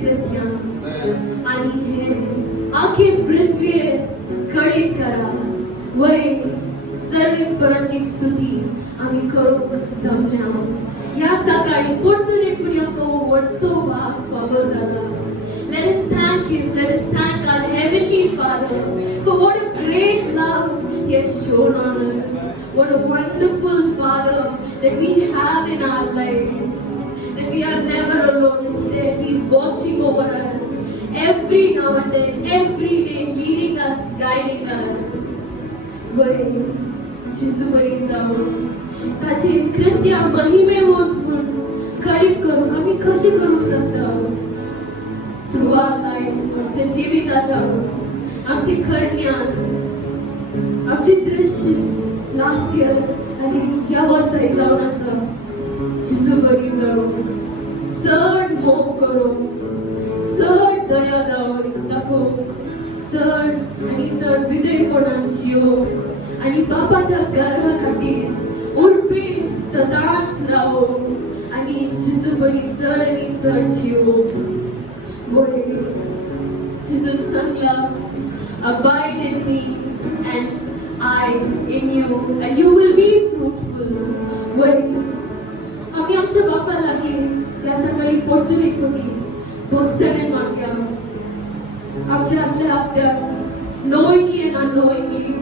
कृत्या आणि हे आखे पृथ्वी कळीत करा वय सर्वेस्पराची स्तुती आम्ही करूक जमल्या या सकाळी परतून एकूण आमकां व्हडतो भाग फावो जाला. Let us thank Him. Let us thank our Heavenly Father for what a great love He has shown on us. What a wonderful Father that we have in our lives. That we are never alone. Instead, He's watching over us every now and then, every day, leading us, guiding us. Why? Jesu bari जाऊन ताचे कृत्या महिमे म्हणून खडीत करून आम्ही कशी करू शकता. Through our life, आमच्या जीवितात आमची खरण्यान आमची दृश्य लास्ट इयर आणि या वर्षात जाऊन आसा जेजू बरी जाऊन चड मोग करून चड दया दाखोवंक चड आणि चड विधेयपणान जियोवंक आणि बापाच्या घरा खातीर उर्बेन सदांच रावोवंक आणि जेजू बरी चड आणि चड जियोवंक. Boy, Jesus Sangla, abide in me and I in you and you will be fruitful. Boy, आम्ही आमच्या बापा लागे या सकाळी परतून एक कोटी भोगसणे मागया आमच्या आपल्या आपल्या knowingly and unknowingly.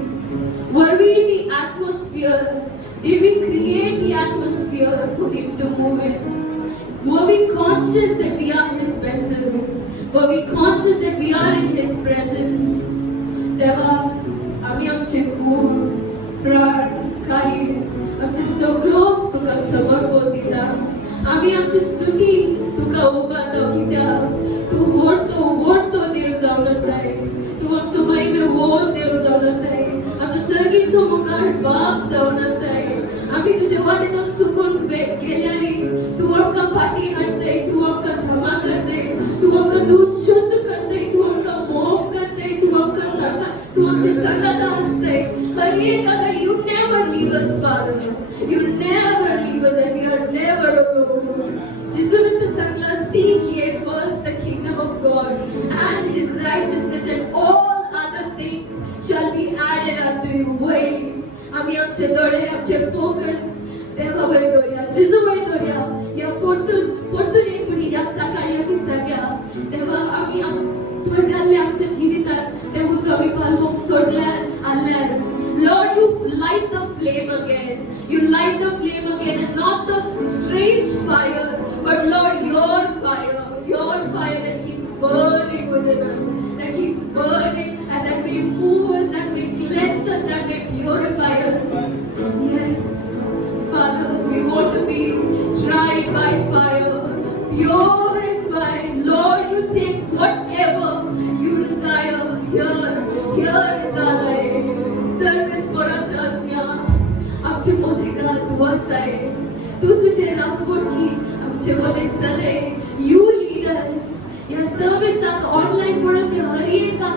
Were we in the atmosphere? Did we create the atmosphere for Him to move in? Were we conscious that we are His vessel? Were we conscious that we are in His presence? Deva, आम्ही आमचे खून, प्राण, काळीज, आमचे so close तुका समर्पण दिता. आम्ही आमची स्तुती तुका उभारतो कित्याक तू व्हडतो देव जावन आसाय. तू आमचो महिमे व्हड देव जावन आसाय. आमचो सर्गीचो मुखार बाप जावन आसाय. आम्ही तुझे वाटेतून चुकून गेल्यानी तू आमकां फाटी हाडताय. तू आमकां क्षमा करताय. तू आमकां दूध शुद्ध करताय. तू आमकां मोग करताय. तू आमकां सांगा तू आमच्या संगात आसताय. हर एक अगर you never leave us, Father. You never leave us and we are never alone. Jesus Sangla, seek ye first the kingdom of God and His righteousness and all other things shall be added unto you. Wait, आम्ही आमचे डोळे आमचे फोकस देवावर दवरया, जेजूवर दवरया. या परतून एक पुढे या सकाळी आम्ही सांगया देवा आम्ही तुवें घाल्ले आमच्या जिवितांत ते उजो आम्ही पालवंक सोडल्यार आल्यार Lord, you light the flame again. You light the flame again and not the strange fire, but Lord, your fire that keeps burning within us, that keeps burning and that may move us, that may cleanse us, that may purify us. Yes, Father, we want to be tried by fire, purified. Lord, you take whatever you desire. Here is our life. Service for our ज्ञान आमचे मध्ये घाल तू असाय. तू तुझे रासवटी आमचे मध्ये चले. You lead us. या सर्विसात ऑनलाइन पडाचे हर एका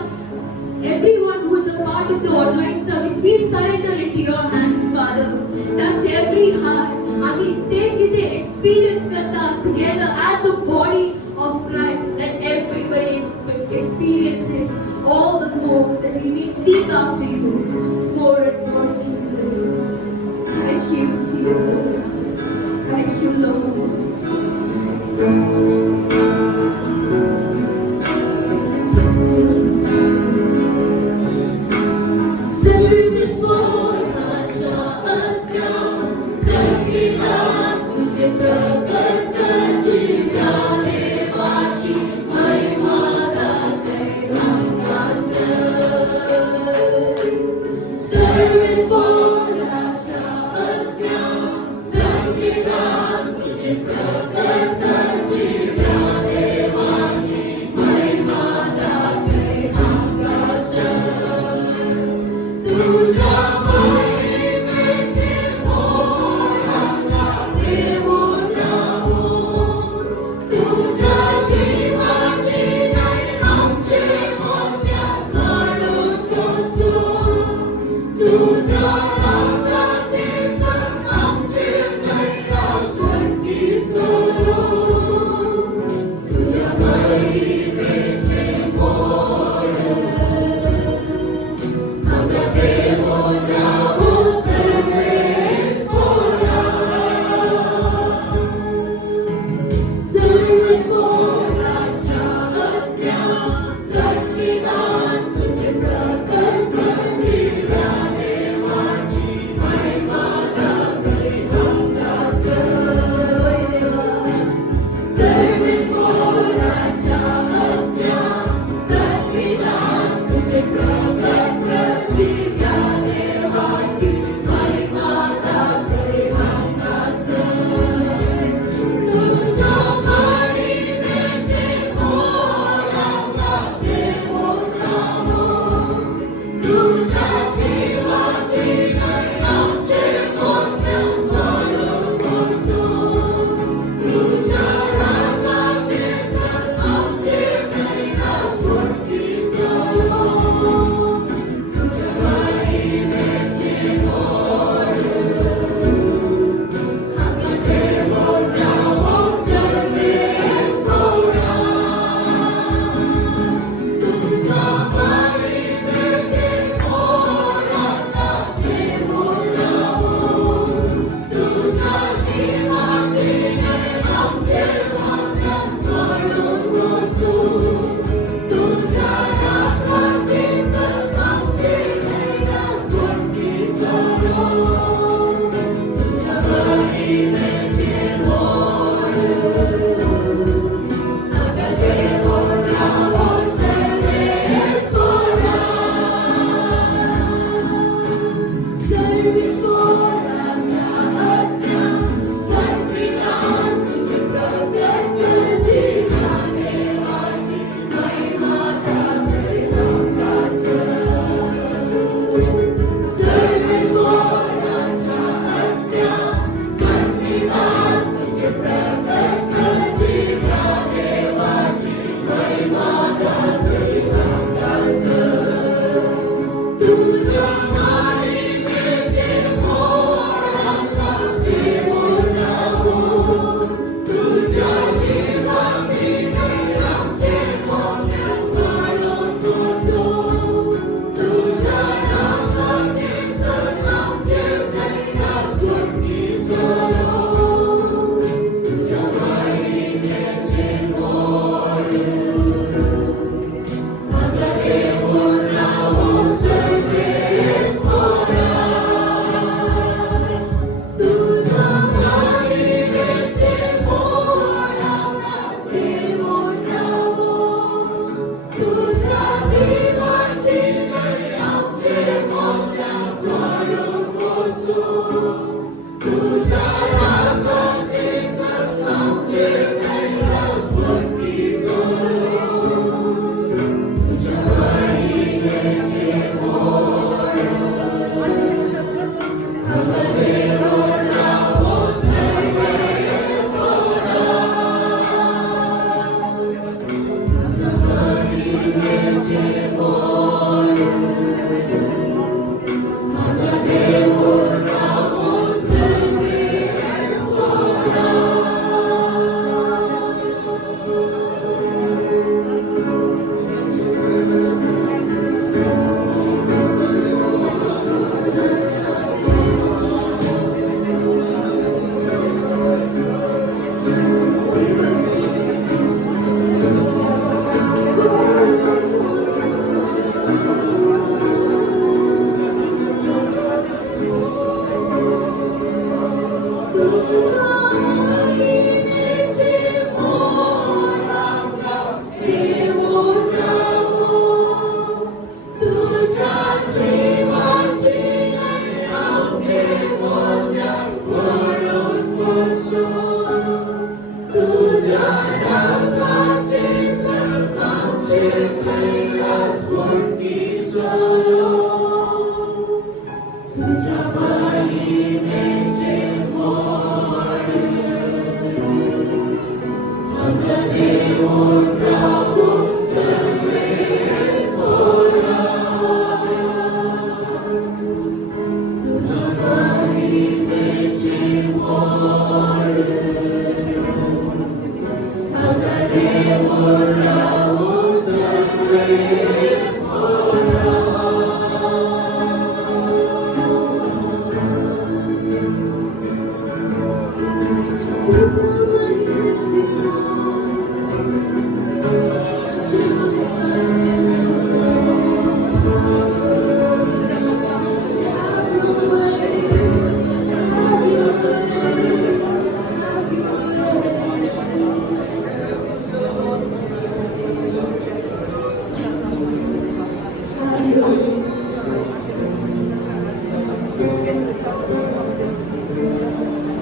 everyone who is a part of the online service, we surrender it to your hands, Father. Touch every heart. आम्ही ते किती experience करता together as a body of Christ. Let everybody experience it all the more that we may seek after you more and more, Jesus. Thank you, Jesus. Thank you, Lord. प्रकट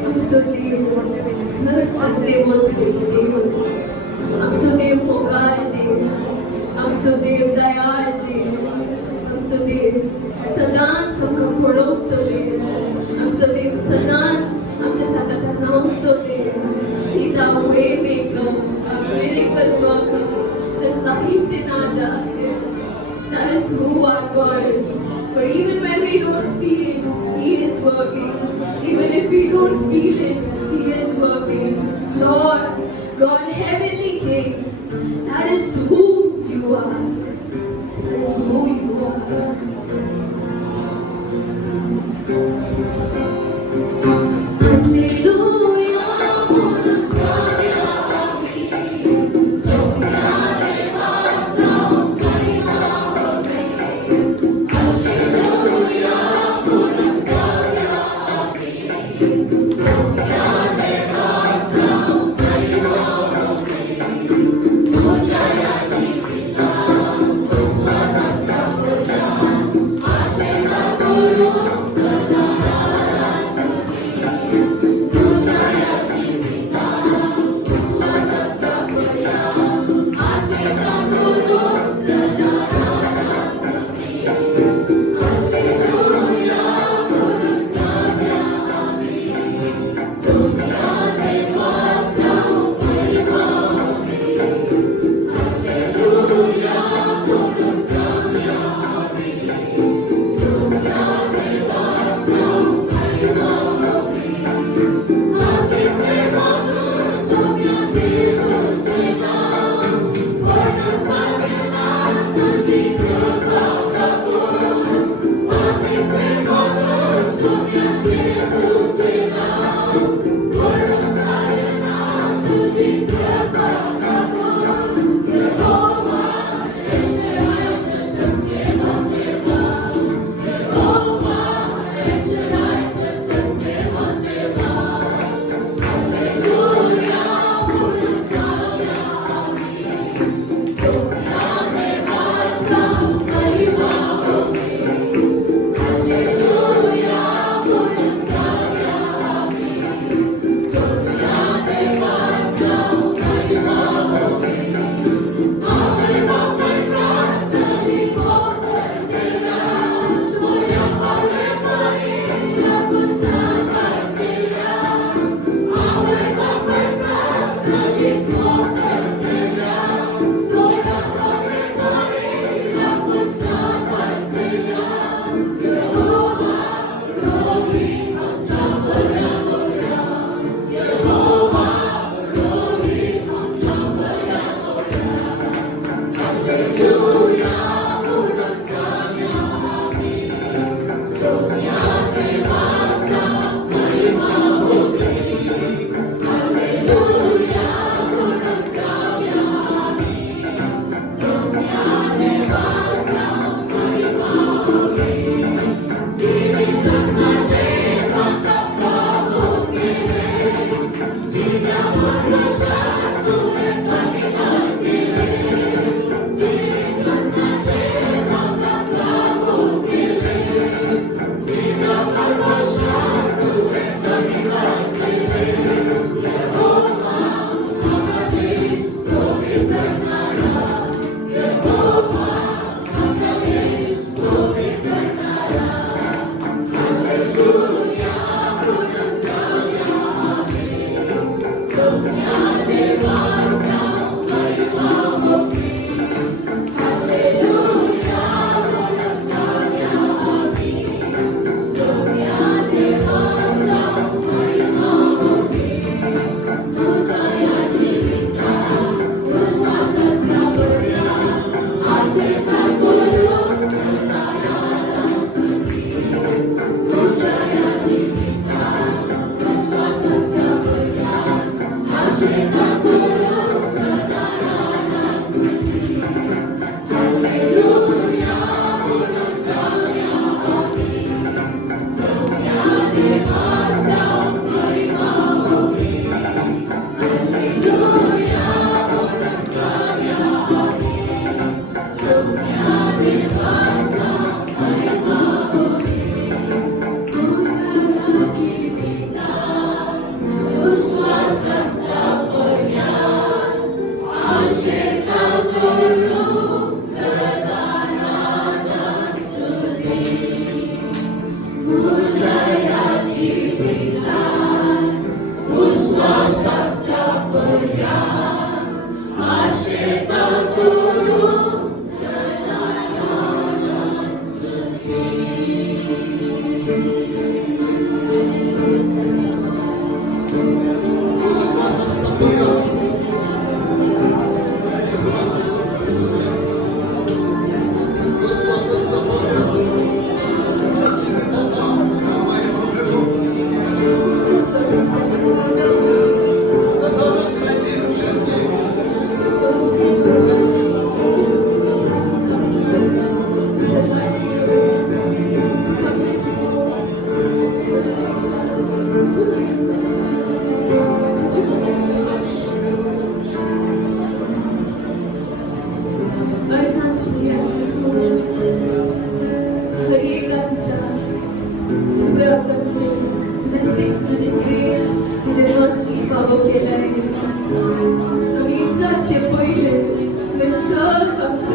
I'm so dear, sir, Satdev I'm so dear, Pogarde, I'm so dear, Dayarde, I'm so dear, Sadan, Samka Prodon, so dear, I'm so dear, Sadan, I'm just a Katana, so dear. He's a way maker, a miracle worker, the life in our darkness. That is who our God is. But even when we don't see it, He is working. Even if we don't feel it, He is working. Lord, God, Heavenly King, that is who you are. That is who you are.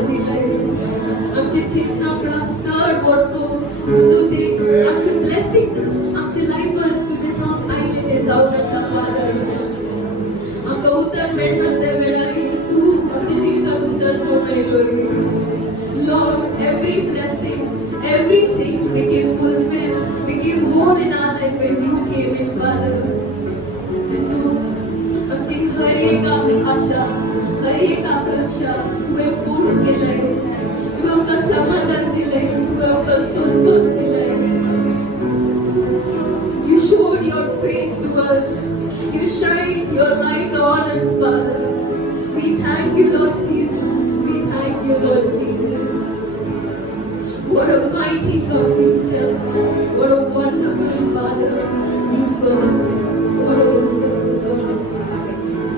दिलाय आमचे चिन्नाकडा सर वरतो तुझं ते आमचे ब्लेसिंग्स आमचे लाईफवर तुझे काम आईले ते जाऊन असा फादर आमका उतर मेळतात त्या वेळारी तू आमच्या जीवितात उतर जाऊन आयलोय Lord, every blessing, everything became fulfilled, became whole in our life when you came in, Father. जिसू आमची हर एक आशा, हर एक आकांक्षा तुझे पूर्ण केलंय. तू आमका समाधान दिलंय, तू आमका संतोष दिलाय. You showed your face to us. You shined your light on us, Father. We thank you, Lord Jesus. We thank you, Lord Jesus. What a mighty God we serve. What a wonderful Father we serve. What a wonderful God.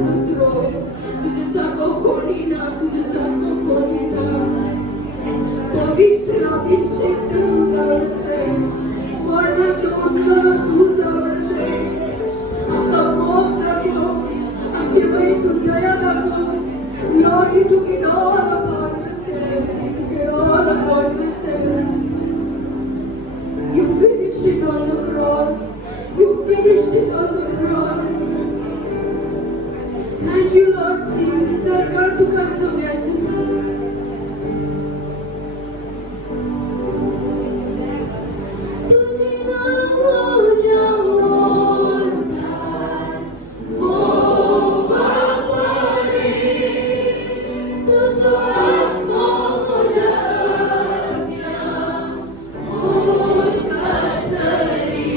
दुसरो तुझ्यासारखं कोणी ना तुझ्यासारखं कोणी ना पवित्र अभिषेक तुझ्यावरच आहे मरणातलं कुठलं तुझ्यावरच आहे आमका मोग दाखव आमची बाई तू दया दाखव Lord, you took it all upon yourself. You took it all upon yourself. You finished it on the cross. You finished it on the cross. Thank you, Lord Jesus. Our God took us so righteous. तुझे नाम हो जाओ तुझो आत्मा हो जाग्या कसरी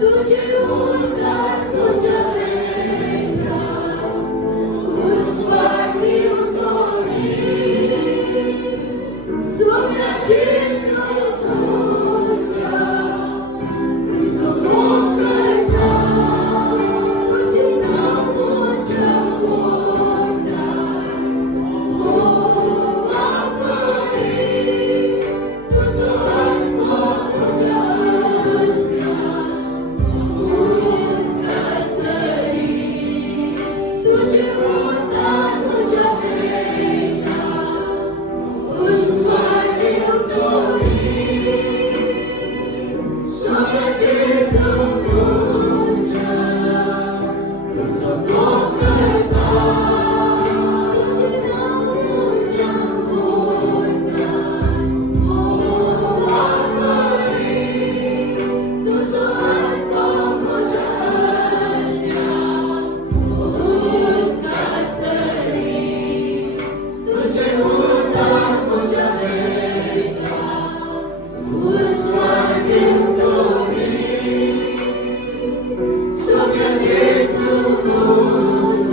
तुझे उन्नत मुझे बेटा उस पाटी उतोड़ी सोना जेसु पूजा तुझो मोकरना तुझे नाम हो जाओ So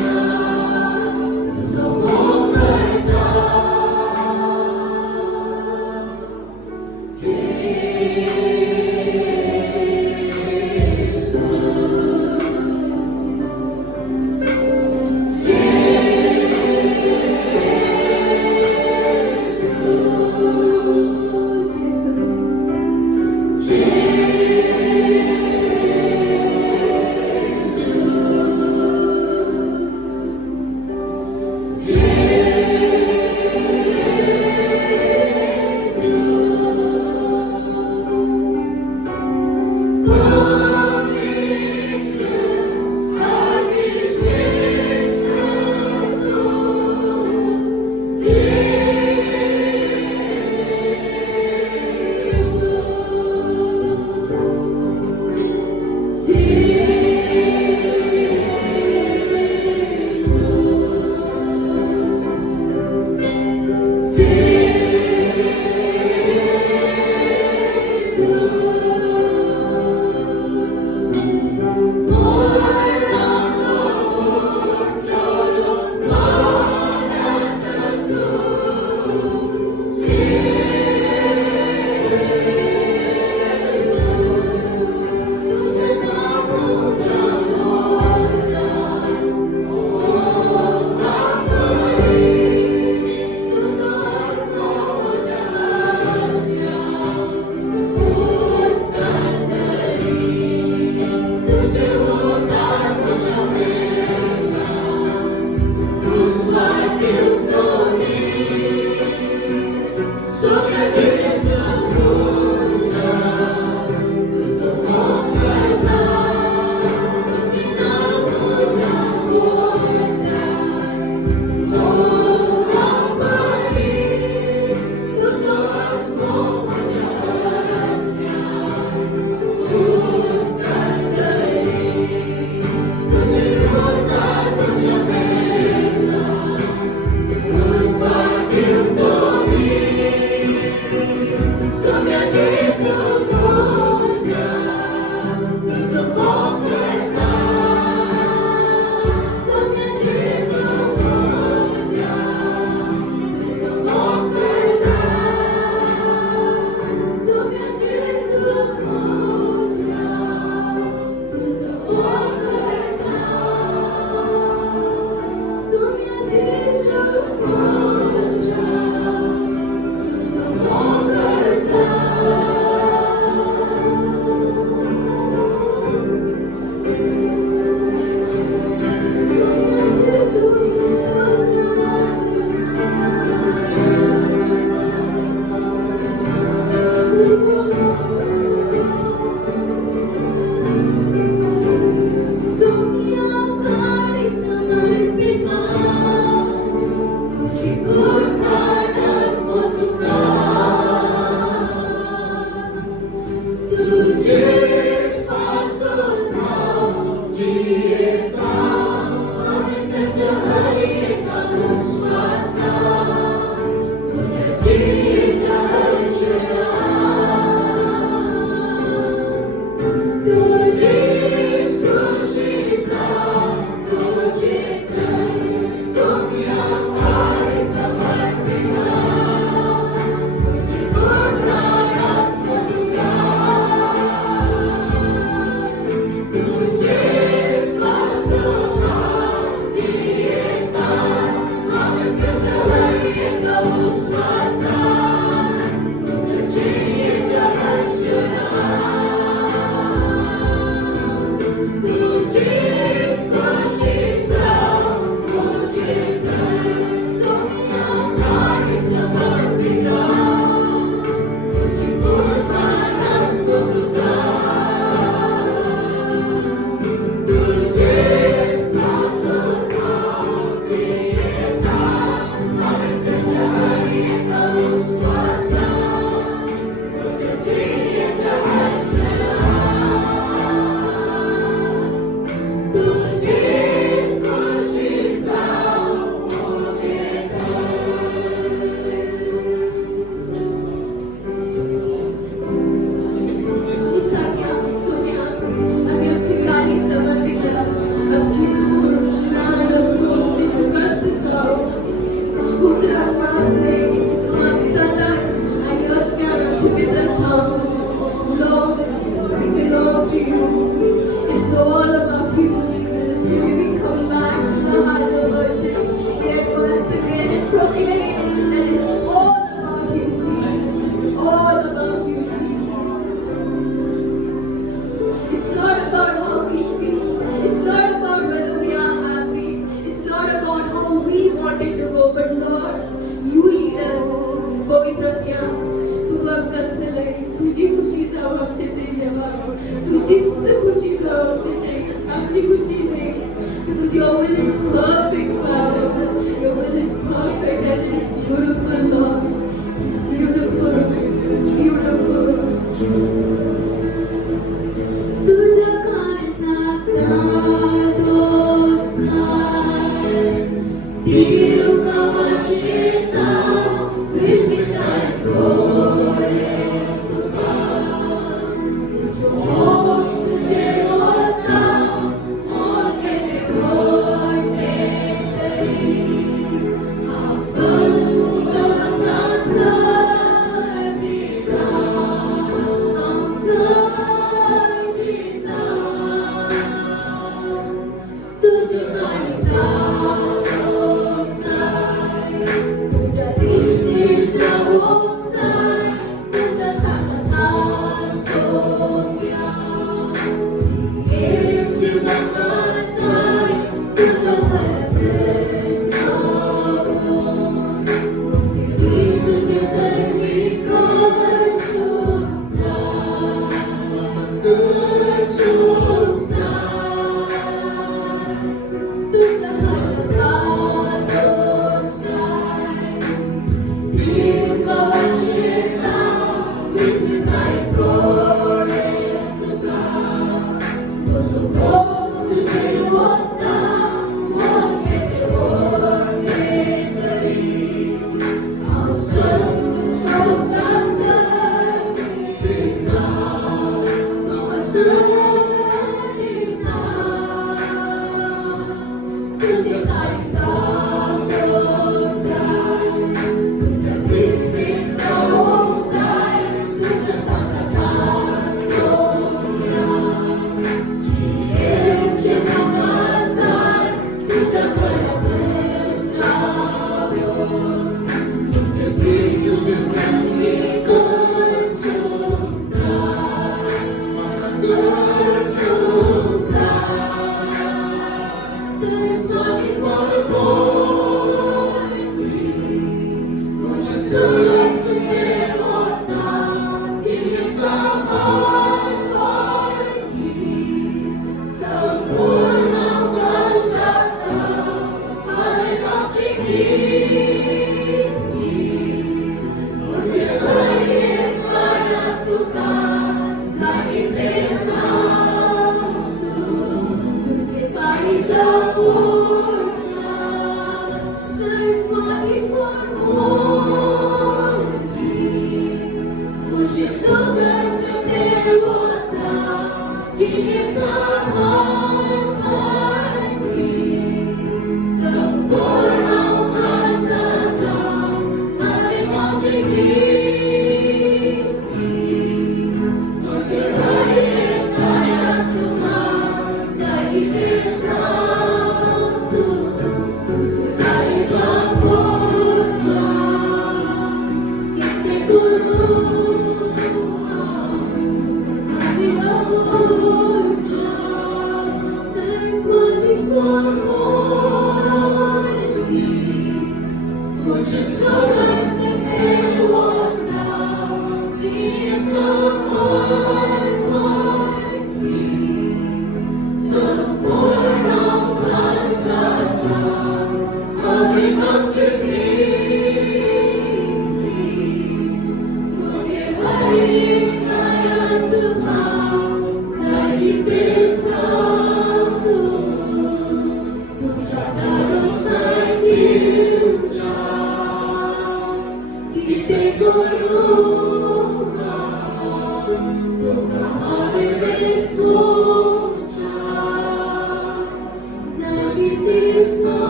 प्रज्ञा तू कसलंय तुझी खुशी जाऊ आमचे ते जेव्हा तुझीच खुशी जाऊ आमचे ते आमची खुशी नाही your will is perfect, Father. Your will is perfect and it is beautiful, Lord. It's beautiful. It's beautiful. तुझ्या काळजात दोस्ताय देव कवशेता विचिताय गोडे तुका उसो तुझे होता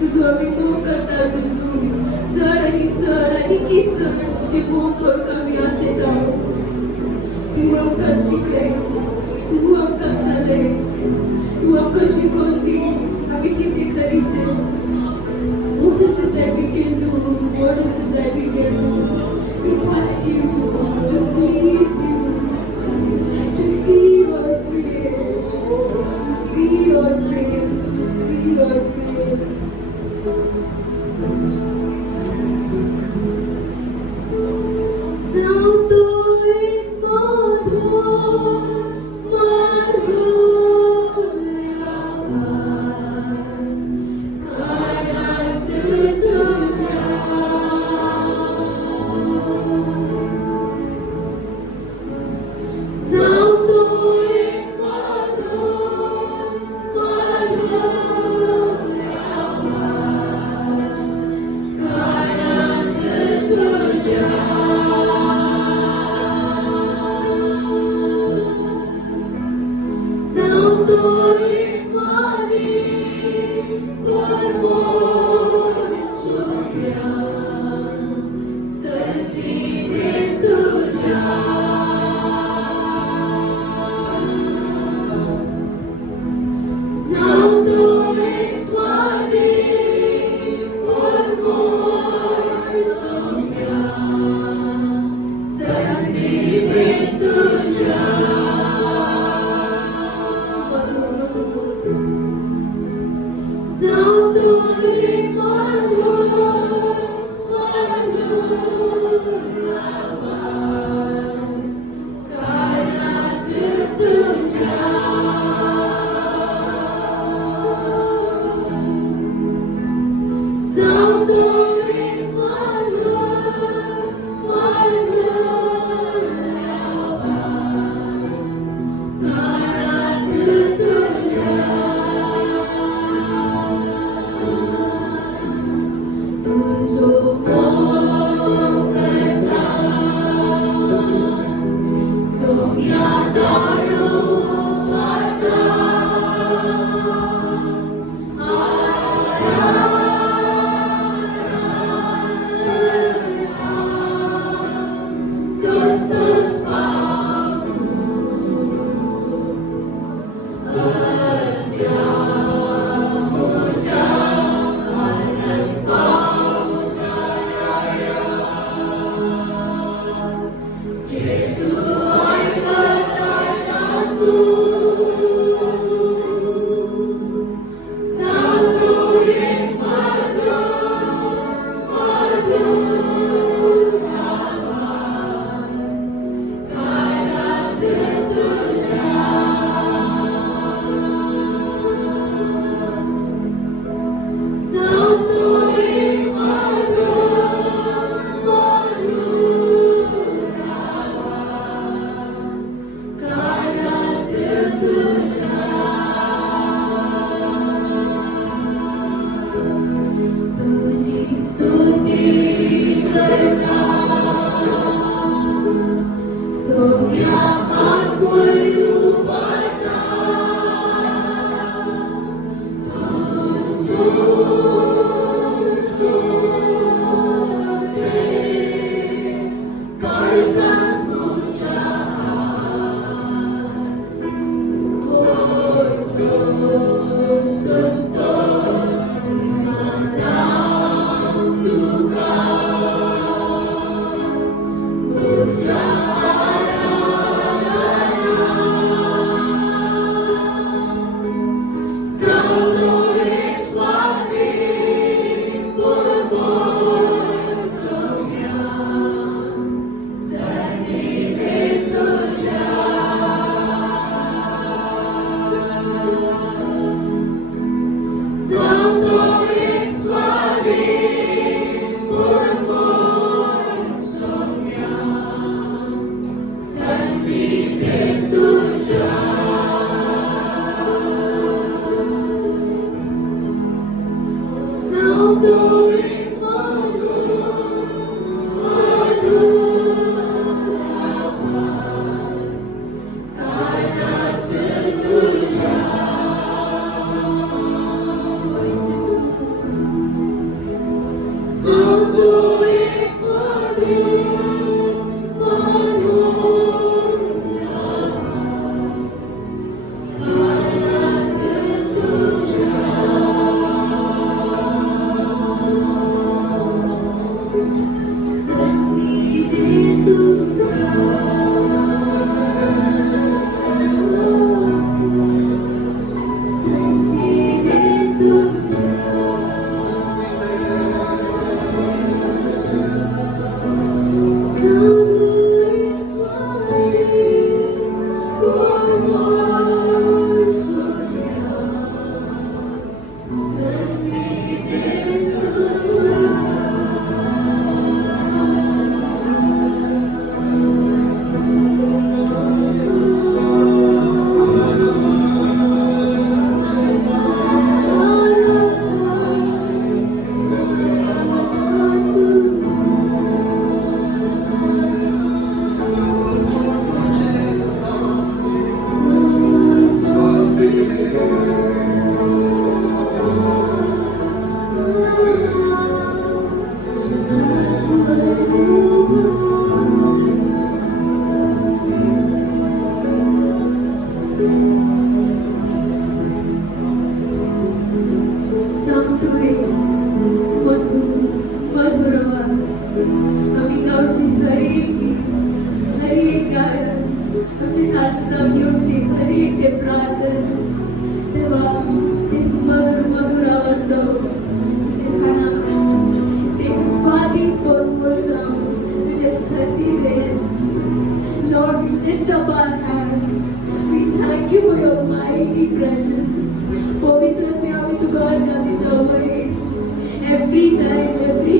तुझं आम्ही भोग करता तुझू सड आणि किस तुझी भोग करून आम्ही आशेत आहोत तू आमकां शिकय तू आमकां चलय तू आमकां शिकवून दी आम्ही किती करीचे What is it that we can do? What is it that we can do to touch you, to please you, to see your face, to see your face, to see your face. Santo et madhur, madhur awaaz, karat tujha. Santo et madhur, madhur awaaz, karat tujha. Santo et swadim formor choya, sarvide tujha. Santo et swadim formor choya, sarvide tujha. Santo et madhur, madhur awaaz, karat tujha. Santo et madhur, madhur awaaz, karat tujha. तुझो मोह करता सोम्या दारू माता संतोष पावू अज्ञा मुझा अनंत तुझी स्तुती करता सोम्या आत्मयु पाता तुझो काळजा मुझा सांगतोय मधुर आवाज आम्ही गावची हरी एक गाणं आमचे कालची हरी एक ते प्रार्थना तेव्हा ते मधुर आवाज जाऊ तुझे कानात ते स्वादी बोल जाऊ तुझे सन्निधे Lord, we lift up our hands. We thank you for your mighty presence. पवित्र में आम्ही तुका गाता way. Every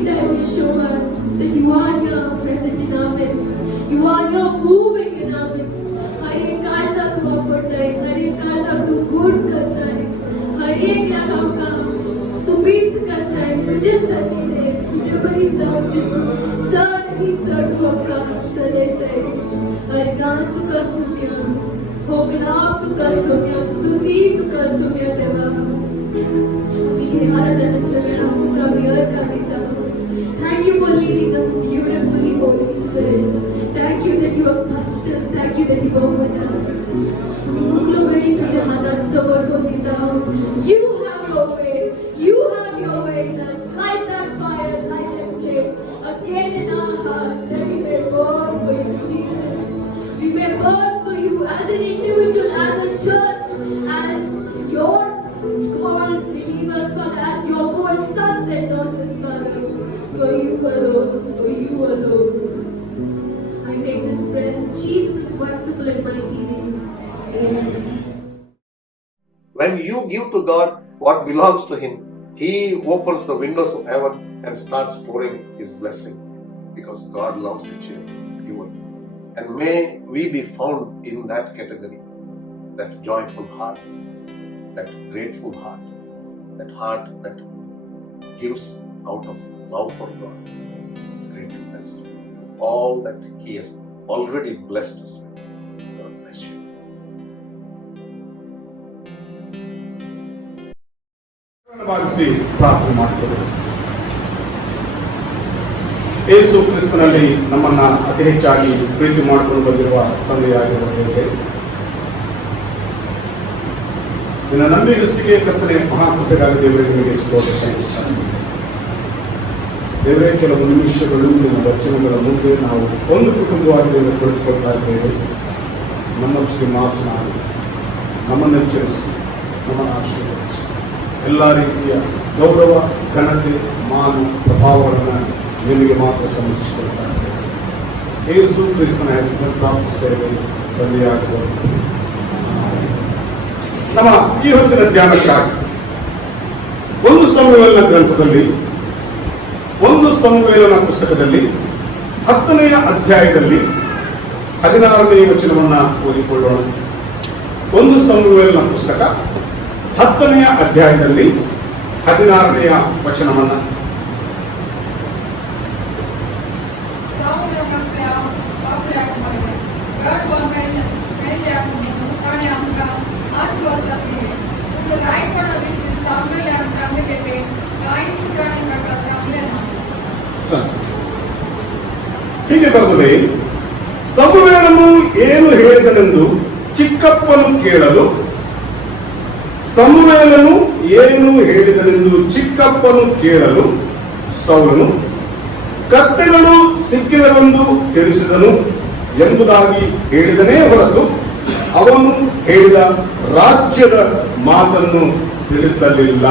time you show us that you are here present in our midst. You are here moving in our midst. हर एक काळजा तू वापरताय, हर एक काळजा तू गुण करताय, हर एक काम का सुपीत करताय तुझे सन्निधे, तुझे बरी जाऊन तू सर तू आपला सलेताय. हर गान तुका सुम्या, होगलाप तुका सुम्या, स्तुती तुका सुम्या देवा. आम्ही आराधनाच्या वेळा तुका विअर करीता. Thank you for leading us beautifully, Holy Spirit. Thank you that you have touched us. Thank you that you are with us. मुकलो वेळी तुझ्या हातात समर्पण देता. You have your way. You have your way in us. Light that fire, light that place again in our hearts, that we may burn for you, Jesus. We may burn for you as an individual, as a church, as your called believers, Father, as your called sons and daughters, Father. For you alone, for you alone. I make this prayer in Jesus' wonderful and mighty name. Amen. When you give to God what belongs to Him, He opens the windows of heaven and starts pouring His blessing, because God loves a cheerful giver. And may we be found in that category, that joyful heart, that grateful heart that gives out of love for God, gratefulness to all that He has already blessed us with. God bless you. ಭಾವಿಸಿ ಪ್ರಾರ್ಥನೆ ಮಾಡಿಕೊಳ್ಳೋಣ. ಯೇಸು ಕ್ರಿಸ್ತನಲ್ಲಿ ನಮ್ಮನ್ನ ಅತಿ ಹೆಚ್ಚಾಗಿ ಪ್ರೀತಿ ಮಾಡಿಕೊಂಡು ಬಂದಿರುವ ತಂದೆಯಾಗಿರುವ ದೇವರೇ, ನಿನ್ನ ನಂಬಿಗಸ್ತಿಗೆ ಕರ್ತನೆ ಮಹಾಕೃಪೆಗಾಗಿ ದೇವರೇ ನಿಮಗೆ ಸ್ತೋತ್ರ ಸಲ್ಲಿಸುತ್ತೇನೆ. ದೇವರೇ, ಕೆಲವು ನಿಮಿಷಗಳು ನಿನ್ನ ವಚನಗಳ ಮುಂದೆ ನಾವು ಒಂದು ಕುಟುಂಬವಾಗಿ ದೇವರು ಕುಳಿತುಕೊಳ್ತಾ ಇದ್ದೇವೆ. ನಮ್ಮೊಟ್ಟಿಗೆ ಮಾತನಾಡಿ, ನಮ್ಮನ್ನು ಎಚ್ಚರಿಸಿ, ನಮ್ಮನ್ನು ಆಶೀರ್ವದಿಸಿ, ಎಲ್ಲ ರೀತಿಯ ಗೌರವ, ಘನತೆ, ಮಾನ, ಪ್ರಭಾವಗಳನ್ನು ನಿಮಗೆ ಮಾತ್ರ ಸಲ್ಲಿಸಿಕೊಳ್ತಾ ಇದ್ದೇವೆ. ಯೇಸು ಕ್ರಿಸ್ತನ ಹೆಸರನ್ನು ಪ್ರಾರ್ಥಿಸುತ್ತೇವೆ, ತಂದೆಯಾಗುವ. ನಮ್ಮ ಈ ಹೊತ್ತಿನ ಧ್ಯಾನಕ್ಕಾಗಿ ಒಂದು ಸಮುವೇಲನ ಪುಸ್ತಕದಲ್ಲಿ 10ನೇ ಅಧ್ಯಾಯದಲ್ಲಿ 16ನೇ ವಚನವನ್ನು ಓದಿಕೊಳ್ಳೋಣ. ಒಂದು ಸಮುವೇಲನ ಪುಸ್ತಕ 10ನೇ ಅಧ್ಯಾಯದಲ್ಲಿ 16ನೇ ವಚನವನ್ನು. ಹೀಗೆ ಬರ್ತದೆ, ಸಮುವೇಲನು ಏನು ಹೇಳಿದನೆಂದು ಚಿಕ್ಕಪ್ಪನು ಕೇಳಲು, ಸಮುವೇಲನು ಏನು ಹೇಳಿದನೆಂದು ಚಿಕ್ಕಪ್ಪನು ಕೇಳಲು ಸೌಲನು ಕತ್ತೆಗಳು ಸಿಕ್ಕಿದವೆಂದು ತಿಳಿಸಿದನು ಎಂಬುದಾಗಿ ಹೇಳಿದನೇ ಹೊರತು ಅವನು ಹೇಳಿದ ರಾಜ್ಯದ ಮಾತನ್ನು ತಿಳಿಸಲಿಲ್ಲ.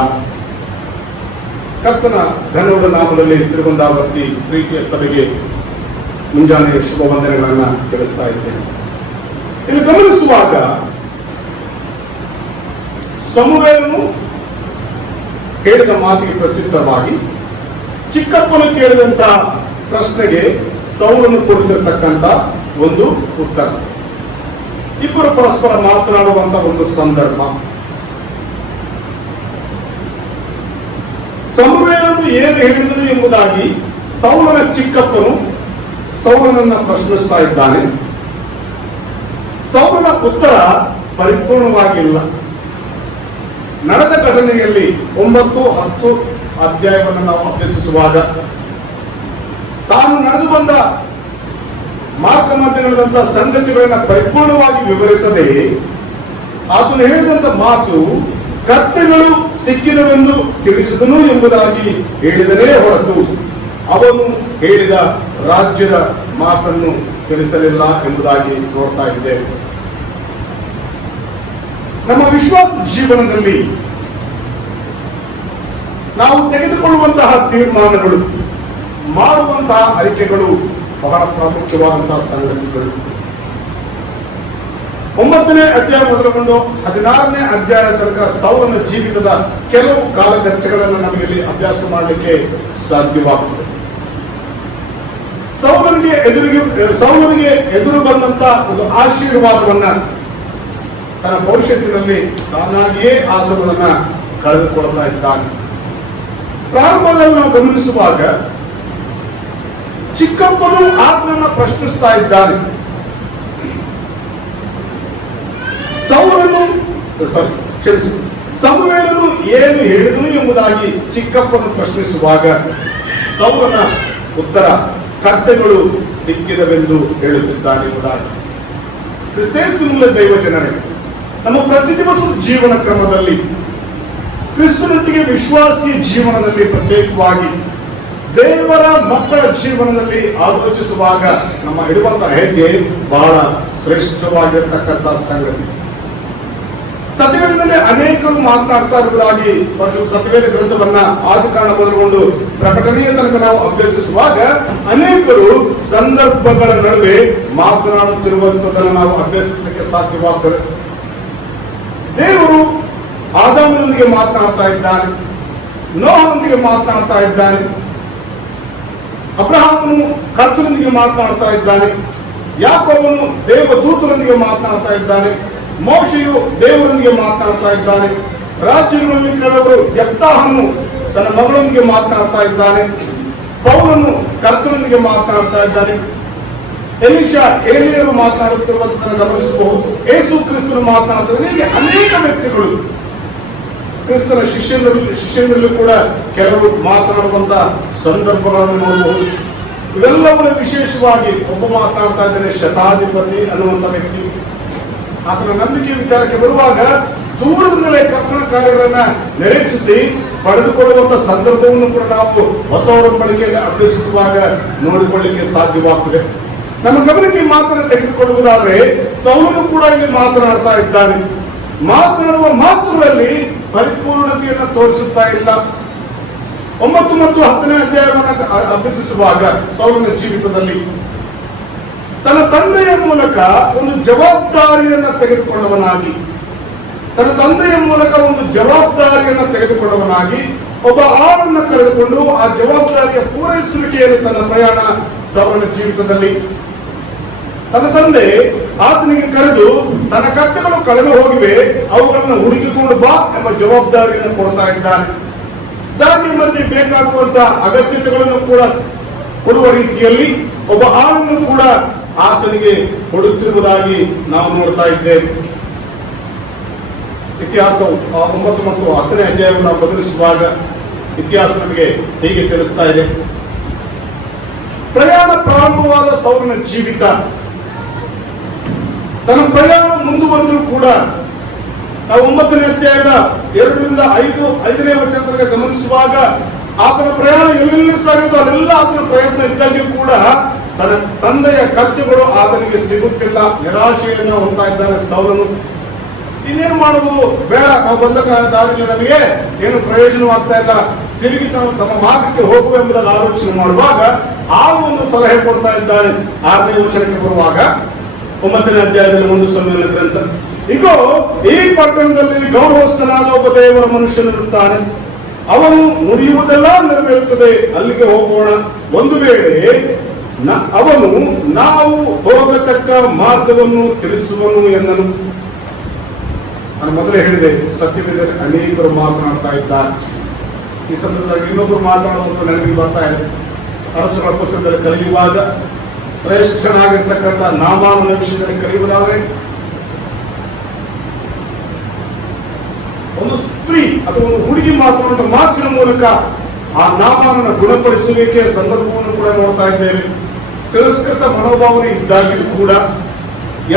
ಕರ್ತನ ಘನವಾದ ನಾಮದಲ್ಲಿ ತಿರುಗುಂದಾವರ್ತಿ ಪ್ರೀತಿಯ ಸಭೆಗೆ ಮುಂಜಾನೆ ಶುಭ ವಂದನೆಗಳನ್ನು ತಿಳಿಸ್ತಾ ಇದ್ದೇನೆ. ಇಲ್ಲಿ ಗಮನಿಸುವಾಗ ಸಮುವೇಲನು ಹೇಳಿದ ಮಾತಿಗೆ ಪ್ರತ್ಯುತ್ತರವಾಗಿ ಚಿಕ್ಕಪ್ಪನು ಕೇಳಿದಂತ ಪ್ರಶ್ನೆಗೆ ಸೌಲನು ಕೊಡುತ್ತಿರತಕ್ಕಂತ ಒಂದು ಉತ್ತರ. ಇಬ್ಬರು ಪರಸ್ಪರ ಮಾತನಾಡುವಂತ ಒಂದು ಸಂದರ್ಭ. ಸಮುವೇಲನು ಏನು ಹೇಳಿದನು ಎಂಬುದಾಗಿ ಸೌಲನ ಚಿಕ್ಕಪ್ಪನು ಸೌಲನನ್ನ ಪ್ರಶ್ನಿಸ್ತಾ ಇದ್ದಾನೆ. ಸೌಲನ ಉತ್ತರ ಪರಿಪೂರ್ಣವಾಗಿಲ್ಲ. ನಡೆದ ಘಟನೆಯಲ್ಲಿ 9, 10 ಅಧ್ಯಾಯವನ್ನು ನಾವು ಅಭ್ಯಸಿಸುವಾಗ ತಾನು ನಡೆದು ಬಂದ ಮಾರ್ಗ ಮಧ್ಯೆ ನಡೆದಂತಹ ಸಂಗತಿಗಳನ್ನು ಪರಿಪೂರ್ಣವಾಗಿ ವಿವರಿಸದೆ ಆತನು ಹೇಳಿದಂತ ಮಾತು ಕತ್ತೆಗಳು ಸಿಕ್ಕಿದವೆಂದು ತಿಳಿಸಿದನು ಎಂಬುದಾಗಿ ಹೇಳಿದನೇ ಹೊರತು ಅವನು ಹೇಳಿದ ರಾಜ್ಯದ ಮಾತನ್ನು ತಿಳಿಸಲಿಲ್ಲ ಎಂಬುದಾಗಿ ನೋಡ್ತಾ ಇದ್ದೇವೆ. ನಮ್ಮ ವಿಶ್ವಾಸ ಜೀವನದಲ್ಲಿ ನಾವು ತೆಗೆದುಕೊಳ್ಳುವಂತಹ ತೀರ್ಮಾನಗಳು, ಮಾಡುವಂತಹ ಅರಿಕೆಗಳು ಬಹಳ ಪ್ರಾಮುಖ್ಯವಾದಂತಹ ಸಂಗತಿಗಳು. 9ನೇ ಅಧ್ಯಾಯ ಮೊದಲುಗೊಂಡು 16ನೇ ಅಧ್ಯಾಯ ತನಕ ಸೌಲನ ಜೀವಿತದ ಕೆಲವು ಕಾಲಘಟ್ಟಗಳನ್ನು ನಮಗೆ ಅಭ್ಯಾಸ ಮಾಡಲಿಕ್ಕೆ ಸಾಧ್ಯವಾಗ್ತದೆ. ಸೌಲನಿಗೆ ಎದುರು ಬಂದಂತ ಒಂದು ಆಶೀರ್ವಾದವನ್ನ ತನ್ನ ಭವಿಷ್ಯತ್ತಿನಲ್ಲಿ ತಾನಾಗಿಯೇ ಆತನನ್ನ ಕಳೆದುಕೊಳ್ತಾ ಇದ್ದಾನೆ. ಪ್ರಾರಂಭದಲ್ಲಿ ನಾವು ಗಮನಿಸುವಾಗ ಚಿಕ್ಕಪ್ಪನು ಆತನನ್ನ ಪ್ರಶ್ನಿಸ್ತಾ ಇದ್ದಾನೆ. ಸಮುವೇಲನು ಏನು ಹೇಳಿದನು ಎಂಬುದಾಗಿ ಚಿಕ್ಕಪ್ಪನು ಪ್ರಶ್ನಿಸುವಾಗ ಸೌಲನ ಉತ್ತರ ಕತ್ತೆಗಳು ಸಿಕ್ಕಿದವೆಂದು ಹೇಳುತ್ತಿದ್ದಾನೆ ಎಂಬುದಾಗಿ. ಕ್ರಿಸ್ತೇಸುವಿನ ದೈವ ಜನರೇ, ನಮ್ಮ ಪ್ರತಿ ದಿವಸದ ಜೀವನ ಕ್ರಮದಲ್ಲಿ ಕ್ರಿಸ್ತನೊಟ್ಟಿಗೆ ವಿಶ್ವಾಸಿಯ ಜೀವನದಲ್ಲಿ ಪ್ರತ್ಯೇಕವಾಗಿ ದೇವರ ಮಕ್ಕಳ ಜೀವನದಲ್ಲಿ ಆಲೋಚಿಸುವಾಗ ನಮ್ಮ ಇಡುವಂತಹ ಹೆಜ್ಜೆ ಬಹಳ ಶ್ರೇಷ್ಠವಾಗಿರ್ತಕ್ಕಂಥ ಸಂಗತಿ. ಸತ್ಯವೇದದಲ್ಲಿ ಅನೇಕರು ಮಾತನಾಡ್ತಾ ಇರುವುದಾಗಿ ಪರಿಶುದ್ಧ ಸತ್ಯವೇದ ಗ್ರಂಥವನ್ನ ಆದಿಕಾಂಡ ಮೊದಲುಗೊಂಡು ಪ್ರಕಟಣೆಯ ತನಕ ನಾವು ಅಭ್ಯಸಿಸುವಾಗ ಅನೇಕರು ಸಂದರ್ಭಗಳ ನಡುವೆ ಮಾತನಾಡುತ್ತಿರುವಂತದನ್ನು ನಾವು ಅಭ್ಯಸಿಸಲಿಕ್ಕೆ ಸಾಧ್ಯವಾಗ್ತದೆ. ದೇವರು ಆದಾಮನೊಂದಿಗೆ ಮಾತನಾಡ್ತಾ ಇದ್ದಾನೆ, ನೋಹನೊಂದಿಗೆ ಮಾತನಾಡ್ತಾ ಇದ್ದಾನೆ, ಅಬ್ರಹಾಮನು ಕರ್ತನೊಂದಿಗೆ ಮಾತನಾಡ್ತಾ ಇದ್ದಾನೆ, ಯಾಕೋಬನು ದೇವದೂತರೊಂದಿಗೆ ಮಾತನಾಡ್ತಾ ಇದ್ದಾನೆ, ಮೋಶೆಯು ದೇವರೊಂದಿಗೆ ಮಾತನಾಡ್ತಾ ಇದ್ದಾನೆ, ರಾಜ್ಯಗಳಲ್ಲಿ ಕೆಲವರು ಯೆಫ್ತಾಹನು ತನ್ನ ಮಗಳೊಂದಿಗೆ ಮಾತನಾಡ್ತಾ ಇದ್ದಾನೆ, ಪೌಲನು ಕರ್ತನೊಂದಿಗೆ ಮಾತನಾಡ್ತಾ ಇದ್ದಾನೆ, ಏಲಿಯರು ಮಾತನಾಡುತ್ತಿರುವುದನ್ನು ಗಮನಿಸಬಹುದು, ಯೇಸು ಕ್ರಿಸ್ತನು ಮಾತನಾಡ್ತಾರೆ. ಹೀಗೆ ಅನೇಕ ವ್ಯಕ್ತಿಗಳು ಕ್ರಿಸ್ತನ ಶಿಷ್ಯನಲ್ಲೂ ಕೂಡ ಕೆಲವರು ಮಾತನಾಡುವಂತ ಸಂದರ್ಭಗಳನ್ನು ನೋಡಬಹುದು. ಇವೆಲ್ಲವೂ ವಿಶೇಷವಾಗಿ ಒಬ್ಬ ಮಾತನಾಡ್ತಾ ಇದ್ದಾನೆ, ಶತಾಧಿಪತಿ ಅನ್ನುವಂತ ವ್ಯಕ್ತಿ. ಆತನ ನಂಬಿಕೆ ವಿಚಾರಕ್ಕೆ ಬರುವಾಗ ದೂರದಿಂದಲೇ ಕರ್ತನ ಕಾರ್ಯಗಳನ್ನ ನಿರೀಕ್ಷಿಸಿ ಪಡೆದುಕೊಳ್ಳುವಂತ ಸಂದರ್ಭವನ್ನು ಕೂಡ ನಾವು ಹೊಸ ಒಡಂಬಡಿಕೆಯಲ್ಲಿ ಅಭ್ಯಸಿಸುವಾಗ ನೋಡಿಕೊಳ್ಳಿಕ್ಕೆ ಸಾಧ್ಯವಾಗ್ತದೆ. ನಮ್ಮ ಗಮನಕ್ಕೆ ಈ ಮಾತನ್ನು ತೆಗೆದುಕೊಳ್ಳುವುದಾದ್ರೆ ಸೌಲನು ಕೂಡ ಇಲ್ಲಿ ಮಾತನಾಡ್ತಾ ಇದ್ದಾನೆ. ಮಾತನಾಡುವ ಮಾತುಗಳಲ್ಲಿ ಪರಿಪೂರ್ಣತೆಯನ್ನು ತೋರಿಸುತ್ತಾ ಇಲ್ಲ. 9 ಮತ್ತು 10ನೇ ಅಧ್ಯಾಯವನ್ನು ಅಭ್ಯಸಿಸುವಾಗ ಸೌಲನ ಜೀವಿತದಲ್ಲಿ ತನ್ನ ತಂದೆಯ ಮೂಲಕ ಒಂದು ಜವಾಬ್ದಾರಿಯನ್ನು ತೆಗೆದುಕೊಂಡವನಾಗಿ ಒಬ್ಬ ಆಳನ್ನು ಕರೆದುಕೊಂಡು ಆ ಜವಾಬ್ದಾರಿಯ ಪೂರೈಸುವಿಕೆಯನ್ನು ತನ್ನ ಪ್ರಯಾಣ ಸೌಲನ ಜೀವಿತದಲ್ಲಿ ತನ್ನ ತಂದೆ ಆತನಿಗೆ ಕರೆದು ತನ್ನ ಕತ್ತೆಗಳು ಕಳೆದು ಹೋಗಿವೆ, ಅವುಗಳನ್ನು ಹುಡುಕಿಕೊಂಡು ಬಾ ಎಂಬ ಜವಾಬ್ದಾರಿಯನ್ನು ಕೊಡ್ತಾ ಇದ್ದಾನೆ. ದಾರಿಯ ಮಧ್ಯೆ ಬೇಕಾಗುವಂತ ಅಗತ್ಯತೆಗಳನ್ನು ಕೂಡ ಕೊಡುವ ರೀತಿಯಲ್ಲಿ ಒಬ್ಬ ಆಳನ್ನು ಕೂಡ ಆತನಿಗೆ ಕೊಡುತ್ತಿರುವುದಾಗಿ ನಾವು ನೋಡ್ತಾ ಇದ್ದೇವೆ. ಇತಿಹಾಸವು 9 ಮತ್ತು 10ನೇ ಅಧ್ಯಾಯವನ್ನು ನಾವು ಗಮನಿಸುವಾಗ ಇತಿಹಾಸ ನಮಗೆ ಹೀಗೆ ತಿಳಿಸ್ತಾ ಇದೆ. ಪ್ರಯಾಣ ಪ್ರಾರಂಭವಾದ ಸೌಲನ ಜೀವಿತ ತನ್ನ ಪ್ರಯಾಣ ಮುಂದುವರೆದರೂ ಕೂಡ ನಾವು 9ನೇ ಅಧ್ಯಾಯದ 2ರಿಂದ 5ನೇ ವಚನ ತನಕ ಗಮನಿಸುವಾಗ ಆತನ ಪ್ರಯಾಣ ಎಲ್ಲೆಲ್ಲಿ ಸಾಗುತ್ತೋ ಅಲ್ಲೆಲ್ಲ ಆತನ ಪ್ರಯತ್ನ ಇದ್ದಾಗ್ಯೂ ಕೂಡ ತನ್ನ ತಂದೆಯ ಕತ್ತೆಗಳು ಆತನಿಗೆ ಸಿಗುತ್ತಿಲ್ಲ. ನಿರಾಶೆಯನ್ನು ಹೊಂದ್ತಾ ಇದ್ದಾನೆ ಸೌಲನು. ಇನ್ನೇನು ಮಾಡುವುದು, ಬೇಡ, ನಾವು ಬಂದ ದಾರಿಯಲ್ಲಿ ನಮಗೆ ಏನು ಪ್ರಯೋಜನವಾಗ್ತಾ ಇಲ್ಲ, ತಿರುಗಿ ನಾವು ತಮ್ಮ ಮಾರ್ಗಕ್ಕೆ ಹೋಗುವೆಂಬುದಾಗಿ ಆಲೋಚನೆ ಮಾಡುವಾಗ ಒಂದು ಸಲಹೆ ಕೊಡ್ತಾ ಇದ್ದಾನೆ. 6ನೇ ವಚನಕ್ಕೆ ಬರುವಾಗ 9ನೇ ಅಧ್ಯಾಯದಲ್ಲಿ 1 ಗ್ರಂಥ, ಇಗೋ ಈ ಪಟ್ಟಣದಲ್ಲಿ ಗೌರವಸ್ಥನಾದ ಒಬ್ಬ ದೇವರ ಮನುಷ್ಯನಿರುತ್ತಾನೆ, ಅವನು ನುಡಿಯುವುದೆಲ್ಲ ನೆರವೇರುತ್ತದೆ, ಅಲ್ಲಿಗೆ ಹೋಗೋಣ. ಒಂದು ವೇಳೆ ಅವನು ನಾವು ಹೋಗತಕ್ಕ ಮಾರ್ಗವನ್ನು ತಿಳಿಸುವನು ಎಂದನು. ನಾನು ಮೊದಲೇ ಹೇಳಿದೆ, ಸತ್ಯವೇದದಲ್ಲಿ ಅನೇಕರು ಮಾತನಾಡ್ತಾ ಇದ್ದಾರೆ. ಈ ಸಂದರ್ಭದಲ್ಲಿ ಇನ್ನೊಬ್ಬರು ಮಾತನಾಡುವುದು ನನಗೆ ಬರ್ತಾ ಇದೆ. ಅರಸುಗಳ ಪುಸ್ತಕದಲ್ಲಿ ಕಲಿಯುವಾಗ ಶ್ರೇಷ್ಠನಾಗಿರ್ತಕ್ಕಂಥ ನಾಮಾನನ ವಿಷಯದಲ್ಲಿ ಕಲಿಯುವುದಾದರೆ ಒಂದು ಸ್ತ್ರೀ ಅಥವಾ ಒಂದು ಹುಡುಗಿ ಮಾತನಾಡುವ ಮಾತಿನ ಮೂಲಕ ಆ ನಾಮಾನನ ಗುಣಪಡಿಸುವಿಕೆಯ ಸಂದರ್ಭವನ್ನು ಕೂಡ ನೋಡ್ತಾ ಇದ್ದೇವೆ. ತಿರಸ್ಕೃತ ಮನೋಭಾವನೆ ಇದ್ದಾಗಿಯೂ ಕೂಡ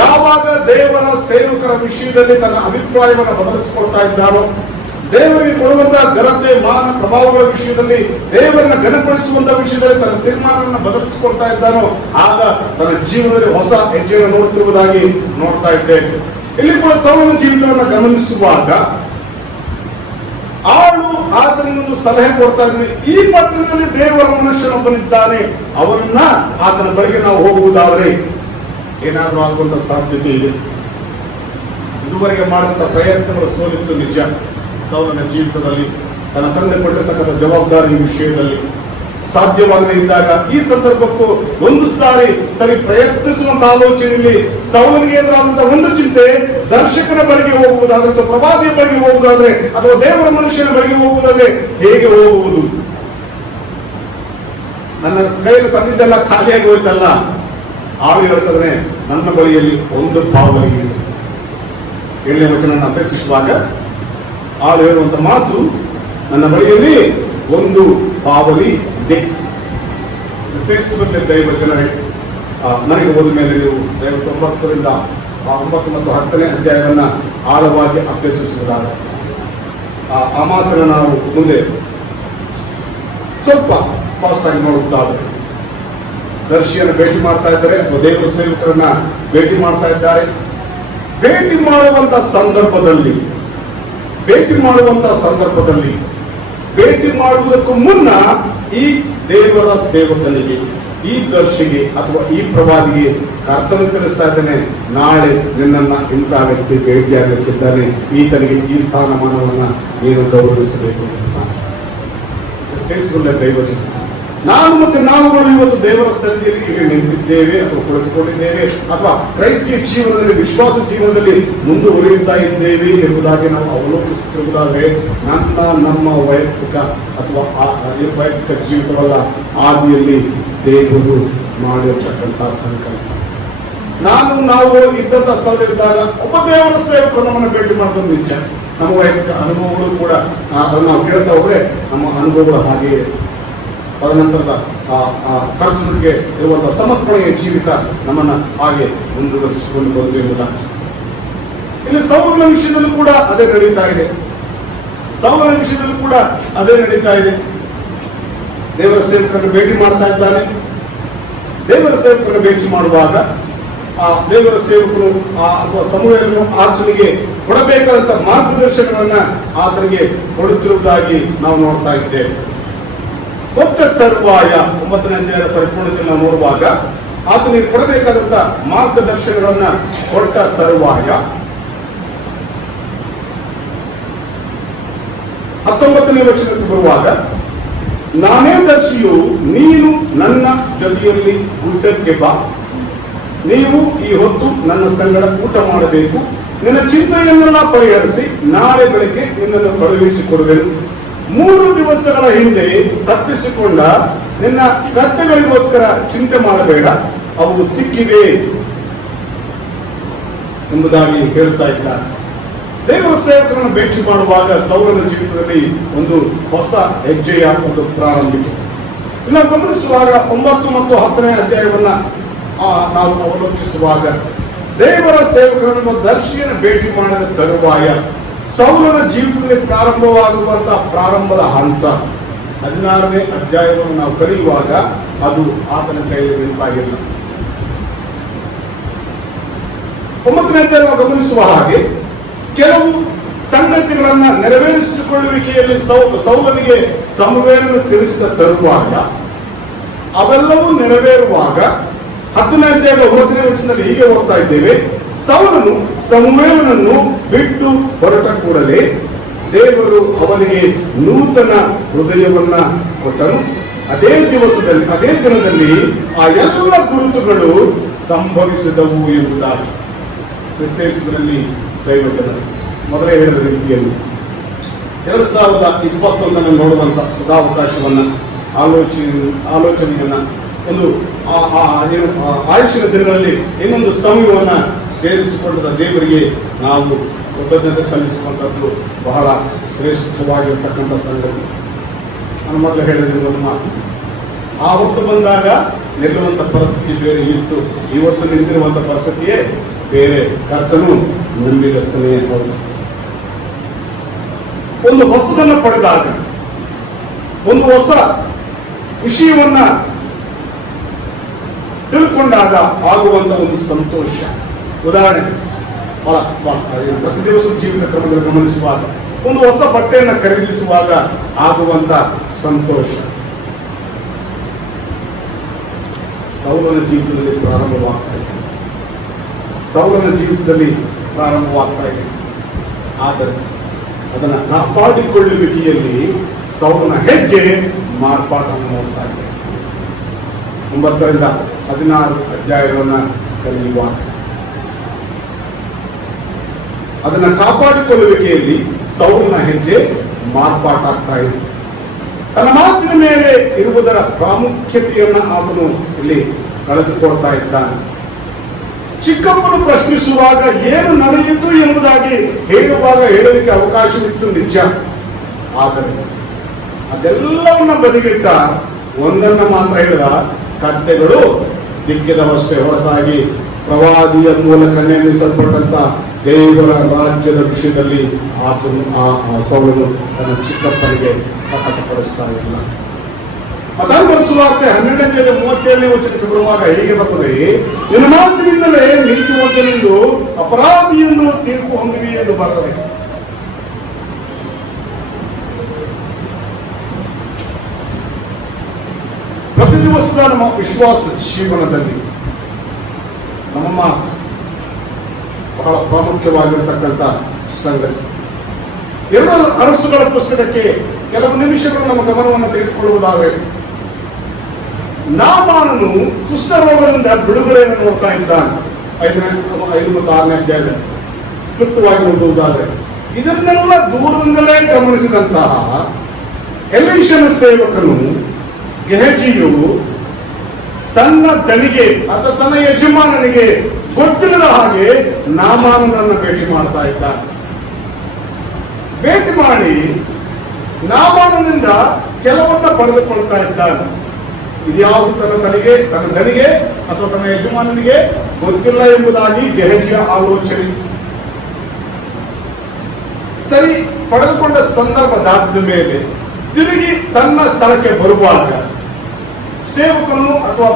ಯಾವಾಗ ದೇವರ ಸೇವಕರ ವಿಷಯದಲ್ಲಿ ತನ್ನ ಅಭಿಪ್ರಾಯವನ್ನು ಬದಲಿಸಿಕೊಳ್ತಾ ಇದ್ದಾನೋ, ದೇವರಿಗೆ ಕೊಡುವಂತಹ ಘನತೆ ಮಾನ ಪ್ರಭಾವಗಳ ವಿಷಯದಲ್ಲಿ, ದೇವರನ್ನ ಘನಪಡಿಸುವಂತಹ ವಿಷಯದಲ್ಲಿ ತನ್ನ ತೀರ್ಮಾನವನ್ನು ಬದಲಿಸಿಕೊಳ್ತಾ ಇದ್ದಾನೋ, ಆಗ ತನ್ನ ಜೀವನದಲ್ಲಿ ಹೊಸ ಹೆಜ್ಜೆಯನ್ನು ನೋಡುತ್ತಿರುವುದಾಗಿ ನೋಡ್ತಾ ಇದ್ದೇವೆ. ಇಲ್ಲಿ ಕೂಡ ಸೌಲನ ಜೀವಿತವನ್ನು ಗಮನಿಸುವಾಗ ಆಳು ಆತನಿಗೊಂದು ಸಲಹೆ ಕೊಡ್ತಾ ಇದ್ದಾನೆ. ಈ ಪಟ್ಟಣದಲ್ಲಿ ದೇವರ ಮನುಷ್ಯನೊಬ್ಬನಿದ್ದಾನೆ, ಅವನನ್ನ ಆತನ ಬಳಿಗೆ ನಾವು ಹೋಗುವುದಾದ್ರೆ ಏನಾದ್ರೂ ಆಗುವಂತ ಸಾಧ್ಯತೆ ಇದೆ. ಇದುವರೆಗೆ ಮಾಡಿದಂತ ಪ್ರಯತ್ನಗಳು ಸೋಲಿತ್ತು ನಿಜ. ಸೌಲನ ಜೀವಿತದಲ್ಲಿ ತನ್ನ ತಂದೆ ಕೊಟ್ಟಿರ್ತಕ್ಕಂಥ ಜವಾಬ್ದಾರಿ ವಿಷಯದಲ್ಲಿ ಸಾಧ್ಯವಾಗದೇ ಇದ್ದಾಗ ಈ ಸಂದರ್ಭಕ್ಕೂ ಒಂದು ಸರಿ ಪ್ರಯತ್ನಿಸುವಂತ ಆಲೋಚನೆಯಲ್ಲಿ ಸೌಲನಿಗೆ ಎದುರಾದಂತಹ ಒಂದು ಚಿಂತೆ, ದರ್ಶಕನ ಬಳಿಗೆ ಹೋಗುವುದಾದ್ರೆ ಅಥವಾ ಪ್ರವಾದಿಯ ಬಳಿಗೆ ಹೋಗುವುದಾದ್ರೆ ಅಥವಾ ದೇವರ ಮನುಷ್ಯನ ಬಳಿಗೆ ಹೋಗುವುದಾದ್ರೆ ಹೇಗೆ ಹೋಗುವುದು? ನನ್ನ ಕೈಯಲ್ಲಿ ತಂದಿದ್ದೆಲ್ಲ ಖಾಲಿಯಾಗಿ ಹೋಯ್ತಲ್ಲ. ಆಳು ಹೇಳ್ತದನೆ, ನನ್ನ ಬಳಿಯಲ್ಲಿ ಒಂದು ಪಾವಲಿ ಇದೆ. 7ನೇ ವಚನ ಅಭ್ಯಸಿಸುವಾಗ ಆಳು ಹೇಳುವಂತ ಮಾತು, ನನ್ನ ಬಳಿಯಲ್ಲಿ ಒಂದು ಪಾವಲಿ ಇದೆ. ಕ್ರಿಸ್ತೇಶ್ವರದಲ್ಲಿ ದೈವ ಜನರೇ, ನನಗೆ ಹೋದ ಮೇಲೆ ನೀವು ದಯವಿಟ್ಟು 9 ಮತ್ತು 10ನೇ ಅಧ್ಯಾಯವನ್ನ ಆಳವಾಗಿ ಅಭ್ಯಸಿಸುವುದಾದರೆ ಆ ಮಾತನ್ನು ನಾವು ಮುಂದೆ ಸ್ವಲ್ಪ ಫಾಸ್ಟ್ ಆಗಿ ನೋಡುವುದಾದರೆ, ದರ್ಶಿಯನ್ನು ಭೇಟಿ ಮಾಡ್ತಾ ಇದ್ದಾರೆ ಅಥವಾ ದೇವರ ಸೇವಕರನ್ನ ಭೇಟಿ ಮಾಡ್ತಾ ಇದ್ದಾರೆ. ಭೇಟಿ ಮಾಡುವಂತ ಸಂದರ್ಭದಲ್ಲಿ ಭೇಟಿ ಮಾಡುವುದಕ್ಕೂ ಮುನ್ನ ಈ ದೇವರ ಸೇವಕನಿಗೆ, ಈ ದರ್ಶಿಗೆ ಅಥವಾ ಈ ಪ್ರವಾದಿಗೆ ಕರ್ತನ ತಿಳಿಸ್ತಾ ಇದ್ದಾನೆ, ನಾಳೆ ನಿನ್ನನ್ನ ಇಂತಹ ವ್ಯಕ್ತಿ ಭೇಟಿಯಾಗಲಿಕ್ಕಿದ್ದಾನೆ, ಈತನಿಗೆ ಈ ಸ್ಥಾನಮಾನವನ್ನ ನೀನು ಗೌರವಿಸಬೇಕು ಅಂತ. ದೈವಜನ, ನಾನು ಮತ್ತು ನಾವುಗಳು ಇವತ್ತು ದೇವರ ಸನ್ನಿಧಿಯಲ್ಲಿ ಇಲ್ಲಿ ನಿಂತಿದ್ದೇವೆ ಅಥವಾ ಕುಳಿತುಕೊಂಡಿದ್ದೇವೆ ಅಥವಾ ಕ್ರೈಸ್ತಿಯ ಜೀವನದಲ್ಲಿ, ವಿಶ್ವಾಸ ಜೀವನದಲ್ಲಿ ಮುಂದುವರಿಯುತ್ತಾ ಇದ್ದೇವೆ ಎಂಬುದಾಗಿ ನಾವು ಅವಲೋಕಿಸುತ್ತಿರುವುದಾದರೆ ನಮ್ಮ ವೈಯಕ್ತಿಕ ಅಥವಾ ವೈಯಕ್ತಿಕ ಜೀವಿತವಲ್ಲ, ಆದಿಯಲ್ಲಿ ದೇವರು ಮಾಡಿರ್ತಕ್ಕಂಥ ಸಂಕಲ್ಪ. ನಾವು ಇದ್ದಂಥ ಸ್ಥಳದಲ್ಲಿದ್ದಾಗ ಒಬ್ಬ ದೇವರ ಸೇವಕರು ನಮ್ಮನ್ನು ಭೇಟಿ ಮಾಡೋದು ನಿಜ. ನಮ್ಮ ವೈಯಕ್ತಿಕ ಅನುಭವಗಳು ಕೂಡ ಅದನ್ನು ನಾವು ಕೇಳ್ತಾ ಹೋದ್ರೆ ನಮ್ಮ ಅನುಭವಗಳು ಹಾಗೆಯೇ ತದನಂತರದ ಕರ್ತನಿಗೆ ಇರುವಂತಹ ಸಮರ್ಪಣೆಯ ಜೀವಿತ ನಮ್ಮನ್ನ ಹಾಗೆ ಮುಂದುವರಿಸಿಕೊಂಡು ಬಂದು ಎಂಬುದಾಗಿ ಇಲ್ಲಿ ಸೌಲನ ವಿಷಯದಲ್ಲೂ ಕೂಡ ಅದೇ ನಡೀತಾ ಇದೆ. ದೇವರ ಸೇವಕರನ್ನು ಭೇಟಿ ಮಾಡ್ತಾ ಇದ್ದಾನೆ. ದೇವರ ಸೇವಕರನ್ನು ಭೇಟಿ ಮಾಡುವಾಗ ಆ ದೇವರ ಸೇವಕರು ಅಥವಾ ಸಮೂಹವನ್ನು ಆತನಿಗೆ ಕೊಡಬೇಕಾದಂತ ಮಾರ್ಗದರ್ಶನವನ್ನ ಆತನಿಗೆ ಕೊಡುತ್ತಿರುವುದಾಗಿ ನಾವು ನೋಡ್ತಾ ಇದ್ದೇವೆ. ಕೊಟ್ಟ ತರುವಾಯ 9ನೇ ಅಧ್ಯಾಯದ ಪರಿಪೂರ್ಣತೆ ನಾವು ನೋಡುವಾಗ ಆತನಿಗೆ ಕೊಡಬೇಕಾದಂತ ಮಾರ್ಗದರ್ಶನಗಳನ್ನ ಕೊಟ್ಟ ತರುವಾಯ 19ನೇ ವಚನಕ್ಕೆ ಬರುವಾಗ, ನಾನೇ ದರ್ಶಿಯು, ನೀನು ನನ್ನ ಜೊತೆಯಲ್ಲಿ ಗುಡ್ಡಕ್ಕೆ ಬಾ, ನೀವು ಈ ಹೊತ್ತು ನನ್ನ ಸಂಗಡ ಊಟ ಮಾಡಬೇಕು, ನಿನ್ನ ಚಿಂತೆಯನ್ನೆಲ್ಲ ಪರಿಹರಿಸಿ ನಾಳೆ ಬೆಳಗ್ಗೆ ನಿನ್ನನ್ನು ಕಳುಹಿಸಿಕೊಡುವೆನು. 3 ದಿವಸಗಳ ಹಿಂದೆ ತಪ್ಪಿಸಿಕೊಂಡ ನಿನ್ನ ಕತ್ತೆಗಳಿಗೋಸ್ಕರ ಚಿಂತೆ ಮಾಡಬೇಡ, ಅವು ಸಿಕ್ಕಿವೆ ಎಂಬುದಾಗಿ ಹೇಳ್ತಾ ಇದ್ದಾರೆ. ದೇವರ ಸೇವಕರನ್ನು ಭೇಟಿ ಮಾಡುವಾಗ ಸೌಲನ ಜೀವಿತದಲ್ಲಿ ಒಂದು ಹೊಸ ಹೆಜ್ಜೆಯ ಒಂದು ಪ್ರಾರಂಭಿಕೆ. ಇನ್ನು ಗಮನಿಸುವಾಗ 9 ಮತ್ತು 10ನೇ ಅಧ್ಯಾಯವನ್ನ ನಾವು ಅವಲೋಕಿಸುವಾಗ ದೇವರ ಸೇವಕರನ್ನು ದರ್ಶಿಯನ್ನು ಭೇಟಿ ಮಾಡಿದ ತರುವಾಯ ಸೌಲನ ಜೀವಿತದಲ್ಲಿ ಪ್ರಾರಂಭವಾಗುವಂತಹ ಪ್ರಾರಂಭದ ಹಂತ 16ನೇ ಅಧ್ಯಾಯವನ್ನು ನಾವು ಕಲಿಯುವಾಗ ಅದು ಆತನ ಕೈಯಲ್ಲಿ ನಿಂತಾಗಿಲ್ಲ. 9ನೇ ಅಧ್ಯಾಯ ನಾವು ಗಮನಿಸುವ ಹಾಗೆ ಕೆಲವು ಸಂಗತಿಗಳನ್ನ ನೆರವೇರಿಸಿಕೊಳ್ಳುವಿಕೆಯಲ್ಲಿ ಸೌಲನಿಗೆ ಸಮುವೇಲನು ತಿಳಿಸಿದ ತರುವಾಗ ಅವೆಲ್ಲವೂ ನೆರವೇರುವಾಗ 10ನೇ ಅಧ್ಯಾಯದ 9ನೇ ವಚನದಲ್ಲಿ ಹೀಗೆ ಓದ್ತಾ ಇದ್ದೇವೆ, ಸೌಲನು ಸಮುವೇಲನನ್ನು ಬಿಟ್ಟು ಹೊರಟ ಕೂಡಲೇ ದೇವರು ಅವನಿಗೆ ನೂತನ ಹೃದಯವನ್ನ ಕೊಟ್ಟನು. ಅದೇ ದಿನದಲ್ಲಿ ಆ ಎಲ್ಲ ಗುರುತುಗಳು ಸಂಭವಿಸಿದವು ಎಂಬುದಾಗಿ. ಕ್ರಿಸ್ತೇಸುವಿನಲ್ಲಿ ದೈವಜನರು ಮೊದಲೇ ಹೇಳಿದ ರೀತಿಯಲ್ಲಿ 2021 ನೋಡುವಂತ ಸದಾವಕಾಶವನ್ನ ಆಲೋಚನೆಯನ್ನ ಒಂದು ಆಯುಷ್ಯದ ದಿನಗಳಲ್ಲಿ ಇನ್ನೊಂದು ಸಮಯವನ್ನ ಸೇರಿಸಿಕೊಂಡ ದೇವರಿಗೆ ನಾವು ಕೃತಜ್ಞತೆ ಸಲ್ಲಿಸುವಂತದ್ದು ಬಹಳ ಶ್ರೇಷ್ಠವಾಗಿರ್ತಕ್ಕಂಥ ಸಂಗತಿ. ನಾನು ಮೊದಲು ಹೇಳಿದ ಒಂದು ಮಾತು, ಆ ಹೊತ್ತು ಬಂದಾಗ ನಿಲ್ಲುವಂಥ ಪರಿಸ್ಥಿತಿ ಬೇರೆ ಇತ್ತು, ಇವತ್ತು ನಿಂತಿರುವಂಥ ಪರಿಸ್ಥಿತಿಯೇ ಬೇರೆ. ಕರ್ತನು ನಂಬಿಗಸ್ತನೇ ಹೌದು. ಒಂದು ಹೊಸದನ್ನು ಪಡೆದಾಗ, ಒಂದು ಹೊಸ ವಿಷಯವನ್ನ ತಿಳ್ಕೊಂಡಾಗ ಆಗುವಂತ ಒಂದು ಸಂತೋಷ. ಉದಾಹರಣೆ, ಪ್ರತಿ ದಿವಸ ಜೀವಿತ ಕ್ರಮದಲ್ಲಿ ಗಮನಿಸುವಾಗ, ಒಂದು ಹೊಸ ಬಟ್ಟೆಯನ್ನು ಖರೀದಿಸುವಾಗ ಆಗುವಂತ ಸಂತೋಷ ಸೌಲನ ಜೀವಿತದಲ್ಲಿ ಪ್ರಾರಂಭವಾಗ್ತಾ ಇದೆ. ಸೌಲನ ಜೀವಿತದಲ್ಲಿ ಪ್ರಾರಂಭವಾಗ್ತಾ ಇದೆ. ಆದರೆ ಅದನ್ನು ಕಾಪಾಡಿಕೊಳ್ಳುವಿಕೆಯಲ್ಲಿ ಸೌಲನ ಹೆಜ್ಜೆ ಮಾರ್ಪಾಟನ್ನು ನೋಡ್ತಾ ಇದೆ. 9 ರಿಂದ 16 ಅಧ್ಯಾಯಗಳನ್ನು ಕಲಿಯುವಾಗ ಅದನ್ನು ಕಾಪಾಡಿಕೊಳ್ಳುವಿಕೆಯಲ್ಲಿ ಸೌಲನ ಹೆಜ್ಜೆ ಮಾರ್ಪಾಟ ಆಗ್ತಾ ಇದೆ. ತನ್ನ ಮಾತಿನ ಮೇಲೆ ಇರುವುದರ ಪ್ರಾಮುಖ್ಯತೆಯನ್ನು ಆತನು ಇಲ್ಲಿ ಕಳೆದುಕೊಳ್ತಾ ಇದ್ದಾನೆ. ಚಿಕ್ಕಪ್ಪನು ಪ್ರಶ್ನಿಸುವಾಗ ಏನು ನಡೆಯಿತು ಎಂಬುದಾಗಿ ಹೇಳಲಿಕ್ಕೆ ಅವಕಾಶವಿತ್ತು ನಿಜ. ಆದರೆ ಅದೆಲ್ಲವನ್ನ ಬದಿಗಿಟ್ಟ ಒಂದನ್ನ ಮಾತ್ರ ಹೇಳಿದ, ಕತ್ತೆಗಳು ಸಿಕ್ಕಿದವಷ್ಟೇ ಹೊರತಾಗಿ ಪ್ರವಾದಿಯ ಮೂಲಕ ನೇಮಿಸಲ್ಪಟ್ಟಂತ ದೇವರ ರಾಜ್ಯದ ವಿಷಯದಲ್ಲಿ ಆತನು ಸೌಲನು ತನ್ನ ಚಿಕ್ಕಪ್ಪನಿಗೆ ಪ್ರಕಟಪಡಿಸ್ತಾ ಇಲ್ಲ. ಮತ್ತಾಯವಾರ್ತೆ 12:37 ವಚನಕ್ಕೆ ಬರುವಾಗ ಹೇಗೆ ಬರ್ತದೆ, ನಿನ್ನ ಮಾತಿನಿಂದಲೇ ನೀತಿವಂತನೆಂದು ಅಪರಾಧಿಯನ್ನು ತೀರ್ಪು ಹೊಂದಿವಿ ಎಂದು ಬರ್ತದೆ. ಪ್ರತಿ ದಿವಸದ ನಮ್ಮ ವಿಶ್ವಾಸ ಜೀವನದಲ್ಲಿ ನಮ್ಮ ಮಾತು ಬಹಳ ಪ್ರಾಮುಖ್ಯವಾಗಿರತಕ್ಕಂಥ ಸಂಗತಿ. 2 ಅರಸುಗಳ ಪುಸ್ತಕಕ್ಕೆ ಕೆಲವು ನಿಮಿಷಗಳು ನಮ್ಮ ಗಮನವನ್ನು ತೆಗೆದುಕೊಳ್ಳುವುದಾದರೆ, ನಾಮಾನನು ಕುಷ್ಠರೋಗದಿಂದ ಬಿಡುಗಡೆಯನ್ನು ನೋಡ್ತಾ ಇದ್ದಾನೆ. 5 ಮತ್ತು 6ನೇ ಅಧ್ಯಾಯದಲ್ಲಿ ಕ್ಲುಪ್ತವಾಗಿ ನೋಡುವುದಾದರೆ, ಇದನ್ನೆಲ್ಲ ದೂರದಿಂದಲೇ ಗಮನಿಸಿದಂತಹ ಎಲೀಷನ ಸೇವಕನು ಗೆಹಜಿಯು ತನ್ನ ದಣಿಗೆ ಅಥವಾ ತನ್ನ ಯಜಮಾನನಿಗೆ ಗೊತ್ತಿಲ್ಲದ ಹಾಗೆ ನಾಮಾನನನ್ನು ಭೇಟಿ ಮಾಡ್ತಾ ಇದ್ದಾನೆ. ಭೇಟಿ ಮಾಡಿ ನಾಮಾನನಿಂದ ಕೆಲವನ್ನ ಪಡೆದುಕೊಳ್ತಾ ಇದ್ದಾನೆ. ಇದ್ಯಾವುದು ತನ್ನ ದಣಿಗೆ ಅಥವಾ ತನ್ನ ಯಜಮಾನನಿಗೆ ಗೊತ್ತಿಲ್ಲ ಎಂಬುದಾಗಿ ಗೆಹಜಿಯ ಆಲೋಚನೆ. ಸರಿ, ಪಡೆದುಕೊಂಡ ಸಂದರ್ಭ ದಾಟಿದ ಮೇಲೆ ತಿರುಗಿ ತನ್ನ ಸ್ಥಳಕ್ಕೆ ಬರುವಾಗ ಸೇವಕನು ಅಥವಾ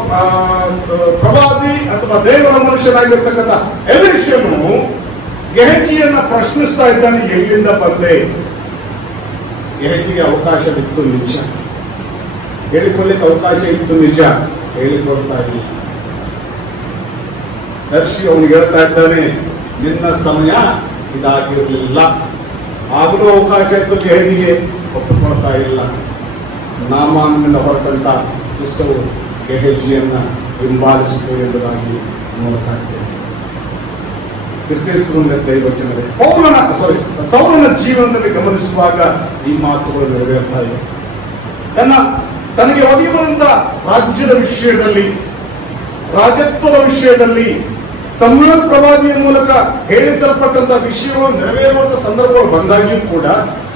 ಪ್ರವಾದಿ ಅಥವಾ ದೇವರ ಮನುಷ್ಯನಾಗಿರ್ತಕ್ಕಂಥ ಎಲೀಷನು ಗೆಹಜಿಯನ್ನ ಪ್ರಶ್ನಿಸ್ತಾ ಇದ್ದಾನೆ, ಎಲ್ಲಿಂದ ಬಂದೆ? ಗೆಹಜಿಗೆ ಅವಕಾಶವಿತ್ತು ನಿಜ, ಹೇಳಿಕೊಳ್ಳಿಕ್ಕೆ ಅವಕಾಶ ಇತ್ತು ನಿಜ, ಹೇಳಿಕೊಳ್ತಾ ಇಲ್ಲ. ದರ್ಶಿ ಅವನಿಗೆ ಹೇಳ್ತಾ ಇದ್ದಾನೆ, ನಿನ್ನ ಸಮಯ ಇದಾಗಿರಲಿಲ್ಲ. ಆಗಲೂ ಅವಕಾಶ ಇತ್ತು, ಗೆಹಜಿಗೆ ಒಪ್ಪಿಕೊಳ್ತಾ ಇಲ್ಲ. ನಾಮಾನನಿಂದ ಹೊರಟಂತ ಪುಸ್ತಕವು ಗೆಹಜಿಯನ್ನ ಹಿಂಬಾಲಿಸಿತು ಎಂಬುದಾಗಿ ನೋಡ್ತಾ ಇದ್ದೇವೆ. ಕ್ರಿಸ್ತೇಶ್ವರನ ದೈವಜನರೇ, ಸೌಲನ ಜೀವನದಲ್ಲಿ ಗಮನಿಸುವಾಗ ಈ ಮಾತುಗಳು ನೆರವೇರ್ತಾ ಇವೆ. ತನಗೆ ಒದಗಿರುವಂತ ರಾಜ್ಯದ ವಿಷಯದಲ್ಲಿ, ರಾಜತ್ವದ ವಿಷಯದಲ್ಲಿ, ಸಮುವೇಲ್ ಪ್ರವಾದಿಯ ಮೂಲಕ ಹೇಳಿಸಲ್ಪಟ್ಟಂತ ವಿಷಯಗಳು ನೆರವೇರುವಂತ ಸಂದರ್ಭಗಳು ಬಂದಾಗಿಯೂ ಕೂಡ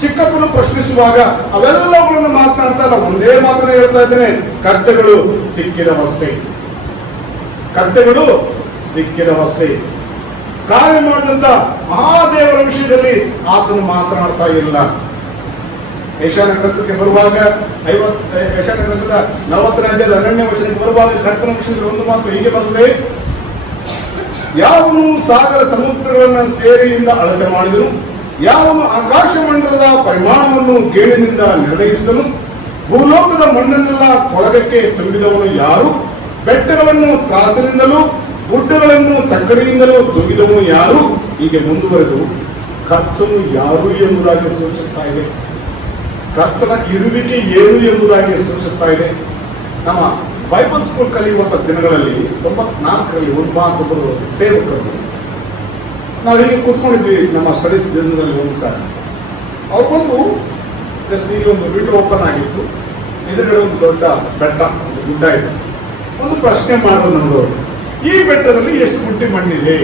ಚಿಕ್ಕಪ್ಪನು ಪ್ರಶ್ನಿಸುವಾಗ ಅವೆಲ್ಲವುಗಳನ್ನು ಮಾತನಾಡ್ತಾ ಇಲ್ಲ, ಒಂದೇ ಮಾತನ್ನ ಹೇಳ್ತಾ ಇದ್ದೇನೆ, ಕತ್ತೆಗಳು ಸಿಕ್ಕಿದವಷ್ಟೇ, ಕತ್ತೆಗಳು ಸಿಕ್ಕಿದವಷ್ಟೇ. ಕಾರ್ಯ ಮಾಡಿದಂತ ಮಹಾದೇವರ ವಿಷಯದಲ್ಲಿ ಆತನು ಮಾತನಾಡ್ತಾ ಇಲ್ಲ. ಯಶಾನ ಗ್ರಂಥಕ್ಕೆ ಬರುವಾಗ ಯಶಾನ ಗ್ರಂಥದ 40ನೇ ಅಧ್ಯಾಯದ 12ನೇ ವಚನಕ್ಕೆ ಬರುವಾಗ ಕರ್ತನ ವಿಷಯದಲ್ಲಿ ಒಂದು ಮಾತು ಹೀಗೆ ಬರ್ತದೆ, ಯಾವನು ಸಾಗರ ಸಮುದ್ರಗಳನ್ನು ಸೇರಿಯಿಂದ ಅಳತೆ ಮಾಡಿದನು, ಯಾವನು ಆಕಾಶ ಮಂಡಲದ ಪರಿಮಾಣವನ್ನು ಗೇಣಿನಿಂದ ನಿರ್ಣಯಿಸಿದನು, ಭೂಲೋಕದ ಮಣ್ಣನ್ನೆಲ್ಲ ಕೊಳಗಕ್ಕೆ ತುಂಬಿದವನು ಯಾರು, ಬೆಟ್ಟಗಳನ್ನು ತ್ರಾಸಿನಿಂದಲೂ ಗುಡ್ಡಗಳನ್ನು ತಕ್ಕಡಿಯಿಂದಲೂ ತೂಗಿದವನು ಯಾರು, ಹೀಗೆ ಮುಂದುವರೆದು ಕರ್ತನು ಯಾರು ಎಂಬುದಾಗಿ ಸೂಚಿಸ್ತಾ ಇದೆ. ಕರ್ತನ ಇರುವಿಕೆ ಏನು ಎಂಬುದಾಗಿ ಸೂಚಿಸ್ತಾ ಇದೆ. ನಮ್ಮ ಬೈಬಲ್ ಸ್ಕೂಲ್ ಕಲಿಯುವಂತ ದಿನಗಳಲ್ಲಿ 94ರಲ್ಲಿ ಒಬ್ಬರು ಸೇವಕರು ನಾವು ಹೀಗೆ ಕೂತ್ಕೊಂಡಿದ್ವಿ ನಮ್ಮ ಸ್ಟಡೀಸ್ ದಿನದಲ್ಲಿ. ಒಂದು ಸಾರಿ ಅವ್ರು ಬಂದು ಜಸ್ಟ್ ಈಗ ಒಂದು ವಿಂಡೋ ಓಪನ್ ಆಗಿತ್ತು, ಎದುರುಗಡೆ ಒಂದು ದೊಡ್ಡ ಬೆಟ್ಟ, ಒಂದು ಗುಡ್ಡ ಇತ್ತು. ಒಂದು ಪ್ರಶ್ನೆ ಮಾಡೋದು ನಮ್ಗೆ, ಈ ಬೆಟ್ಟದಲ್ಲಿ ಎಷ್ಟು ಬುಟ್ಟಿ ಮಣ್ಣಿದೆ,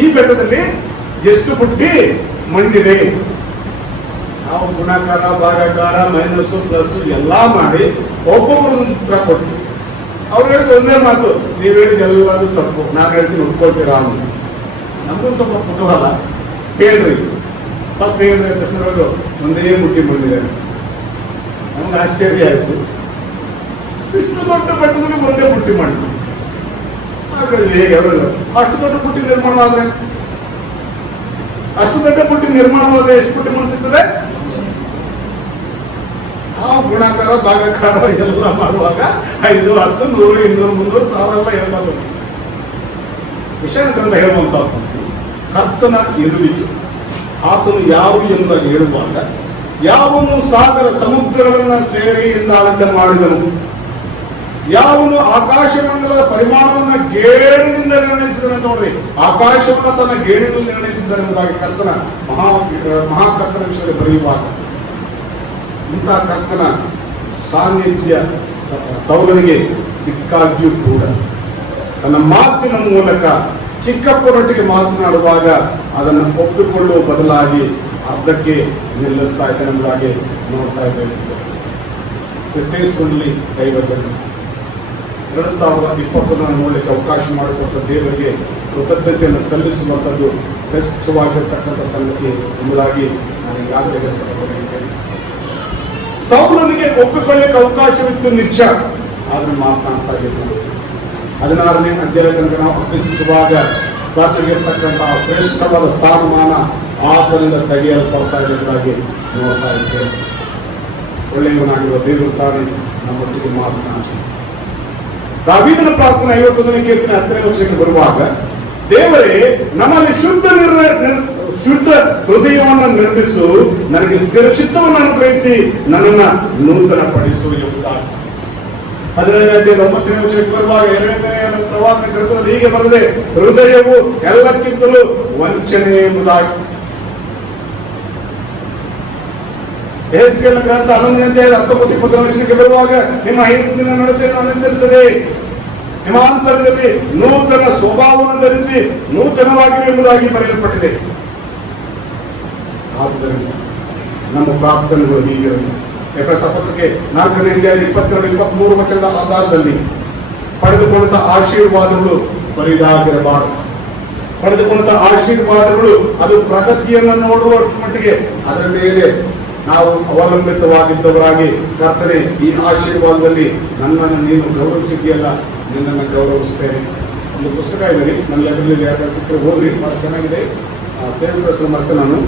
ಈ ಬೆಟ್ಟದಲ್ಲಿ ಎಷ್ಟು ಬುಟ್ಟಿ ಮಣ್ಣಿದೆ ನಾವು ಗುಣಾಕಾರ ಭಾಗಾಕಾರ ಮೈನಸ್ಸು ಪ್ಲಸ್ ಎಲ್ಲ ಮಾಡಿ ಒಬ್ಬೊಬ್ಬರು ಉತ್ತರ ಕೊಟ್ಟು ಅವ್ರು ಹೇಳಿದ ಒಂದೇ ಮಾತು, ನೀವು ಹೇಳಿದ ಎಲ್ಲದೂ ತಪ್ಪು, ನಾನು ಹೇಳ್ತೀನಿ ಒಪ್ಕೊಳ್ತೀರಾ ಅಂತ. ನಮಗೊಂದು ಸ್ವಲ್ಪ ಕುತೂಹಲ, ಹೇಳ್ರಿ. ಫಸ್ಟ್ ಹೇಳಿದ ತಕ್ಷಣ ಒಂದೇ ಮುಟ್ಟಿ ಬಂದಿದ್ದಾರೆ. ನಮ್ಗೆ ಆಶ್ಚರ್ಯ ಆಯ್ತು, ಇಷ್ಟು ದೊಡ್ಡ ಬೆಟ್ಟದಲ್ಲಿ ಒಂದೇ ಬುಟ್ಟಿ ಮಾಡಿದ್ರು. ಆ ಕಡೆ ಹೇಗೆ ಅವರು ಅಷ್ಟು ದೊಡ್ಡ ಬುಟ್ಟಿ ನಿರ್ಮಾಣವಾದ್ರೆ ಎಷ್ಟು ಬುಟ್ಟಿ ಮಣ್ಣು ಸಿಗ್ತದೆ? ಆ ಗುಣಾಕಾರ ಭಾಗಾಕಾರ ಎಲ್ಲ ಮಾಡುವಾಗ 5, 10, 100, 200, 300, 1000 ಎಲ್ಲ ಹೇಳ್ತಾ ಬಂದು ವಿಷಯ ಗ್ರಂಥ ಹೇಳುವಂತ ಕರ್ತನ ಇರುವಿಕೆ. ಆತನು ಯಾರು ಎಂಬುದಾಗಿ ಹೇಳುವಾಗ, ಯಾವನು ಸಾಗರ ಸಮುದ್ರಗಳನ್ನ ಸೇರಿ ಎಂದಾಳಂತೆ ಮಾಡಿದನು, ಯಾವನು ಆಕಾಶಮಂಡಲದ ಪರಿಮಾಣವನ್ನ ಗೇಣಿನಿಂದ ನಿರ್ಣಯಿಸಿದನು. ನೋಡ್ರಿ, ಆಕಾಶವನ್ನ ತನ್ನ ಗೇಣಿನಲ್ಲಿ ನಿರ್ಣಯಿಸಿದ್ದರೆಂಬುದಾಗಿ ಕರ್ತನ ಮಹಾಕರ್ತನ ವಿಷಯದಲ್ಲಿ ಬರೆಯುವಾಗ ಇಂತಹ ಕರ್ತನ ಸಾನ್ನಿಧ್ಯ ಸೌಲನಿಗೆ ಸಿಕ್ಕಾಗಿಯೂ ಕೂಡ ತನ್ನ ಮಾತಿನ ಮೂಲಕ ಚಿಕ್ಕಪ್ಪನೊಟ್ಟಿಗೆ ಮಾತನಾಡುವಾಗ ಅದನ್ನು ಒಪ್ಪಿಕೊಳ್ಳುವ ಬದಲಾಗಿ ಅರ್ಧಕ್ಕೆ ನಿಲ್ಲಿಸ್ತಾ ಇದ್ದಾನೆ ಎಂಬುದಾಗಿ ನೋಡ್ತಾ ಇದ್ದೇವೆ. ಕ್ರಿಸ್ತೇಶ್ವರಲ್ಲಿ ದೈವಜನ 2020 ನೋಡಲಿಕ್ಕೆ ಅವಕಾಶ ಮಾಡಿಕೊಟ್ಟ ದೇವರಿಗೆ ಕೃತಜ್ಞತೆಯನ್ನು ಸಲ್ಲಿಸುವಂಥದ್ದು ಶ್ರೇಷ್ಠವಾಗಿರ್ತಕ್ಕಂಥ ಸಂಗತಿ ಎಂಬುದಾಗಿ ನಾನು ಈಗಾಗಲೇ ಹೇಳಿದ್ದೇನೆ. ಸೌಲನಿಗೆ ಒಪ್ಪಿಕೊಳ್ಳಿಕ್ಕೆ ಅವಕಾಶವಿತ್ತು ನಿಜ, ಆದ್ರೆ ಮಾತನಾಡ್ತಾ ಇದ್ದರು. 16ನೇ ಅಧ್ಯಾಯ ತನಕ ನಾವು ಅಭ್ಯಸಿಸುವಾಗ ಕರ್ತನಿಗಿರ್ತಕ್ಕಂತಹ ಶ್ರೇಷ್ಠವಾದ ಸ್ಥಾನಮಾನ ಆತನಿಂದ ತೆಗೆಯಲ್ಪಡ್ತಾ ಇರುವುದಾಗಿ ನೋಡ್ತಾ ಇದ್ದೇವೆ. ಒಳ್ಳೆಯವನಾಗಿರುವ ದೇವರು ತಾನೇ ನಮ್ಮೊಟ್ಟಿಗೆ ಮಾತನಾಡಿ. ದಾವೀದನ ಪ್ರಾರ್ಥನೆ 51ನೇ ಕೀರ್ತನೆ 10ನೇ ವಚನಕ್ಕೆ ಬರುವಾಗ, ದೇವರೇ ನಮ್ಮಲ್ಲಿ ಶುದ್ಧ ಹೃದಯವನ್ನು ನಿರ್ಮಿಸು, ನನಗೆ ಸ್ಥಿರ ಚಿತ್ತವನ್ನು ಅನುಗ್ರಹಿಸಿ ನನ್ನನ್ನ ನೂತನ ಪಡಿಸು ಎಂಬುದಾಗಿ. 17ನೇ ಅಧ್ಯಾಯದ 9ನೇ ವಚನಕ್ಕೆ ಬರುವಾಗ ಯೆರೆಮೀಯನ ಪ್ರವಾದನೆ ಗ್ರಂಥದಲ್ಲಿ ಹೀಗೆ ಬರೆದಿದೆ, ಹೃದಯವು ಎಲ್ಲಕ್ಕಿಂತಲೂ ವಂಚನೆ ಎಂಬುದಾಗಿ. ಯೆಹೆಜ್ಕೇಲನ ಗ್ರಂಥ 11ನೇ ಅಧ್ಯಾಯದ 19-20 ವಚನಕ್ಕೆ ಬರುವಾಗ, ನಿಮ್ಮ ಹಿಂದಿನ ನಡತೆಯನ್ನು ಅನುಸರಿಸದೆ ನಿಮ್ಮ ಅಂತರದಲ್ಲಿ ನೂತನ ಸ್ವಭಾವವನ್ನು ಧರಿಸಿ ನೂತನವಾಗಿರು ಎಂಬುದಾಗಿ ಬರೆಯಲ್ಪಟ್ಟಿದೆ. ಆದ್ದರಿಂದ ನಮ್ಮ ಪ್ರಾರ್ಥನೆಗಳು ಹೀಗಿರಲಿ. ಎಫೆಸ ಪತ್ರಕ್ಕೆ 4ನೇ ಅಧ್ಯಾಯ 22-23 ವಚನದ ಆಧಾರದಲ್ಲಿ ಪಡೆದುಕೊಂಡ ಆಶೀರ್ವಾದಗಳು ಬರಿದಾಗಿರಬಾರದು. ಪಡೆದುಕೊಂಡ ಆಶೀರ್ವಾದಗಳು ಅದು ಪ್ರಗತಿಯನ್ನು ನೋಡುವ ಮಟ್ಟಿಗೆ ಅದರ ಮೇಲೆ ನಾವು ಅವಲಂಬಿತವಾಗಿದ್ದವರಾಗಿ, ಕರ್ತನೆ ಈ ಆಶೀರ್ವಾದದಲ್ಲಿ ನನ್ನನ್ನು ನೀನು ಗೌರವಿಸಿದೆಯಲ್ಲ, ನಿನ್ನನ್ನು ಗೌರವಿಸ್ತೇನೆ. ಒಂದು ಪುಸ್ತಕ ಇದೆ, ನನ್ನ ಲೈಬ್ರರಿಯಲ್ಲಿ ಯಾರು ಸಿಕ್ಕರೆ ಓದ್ರಿ, ಬಹಳ ಚೆನ್ನಾಗಿದೆ. ಸೇವಕರ ಹೆಸರು ಮತ್ತೆ ನಾನು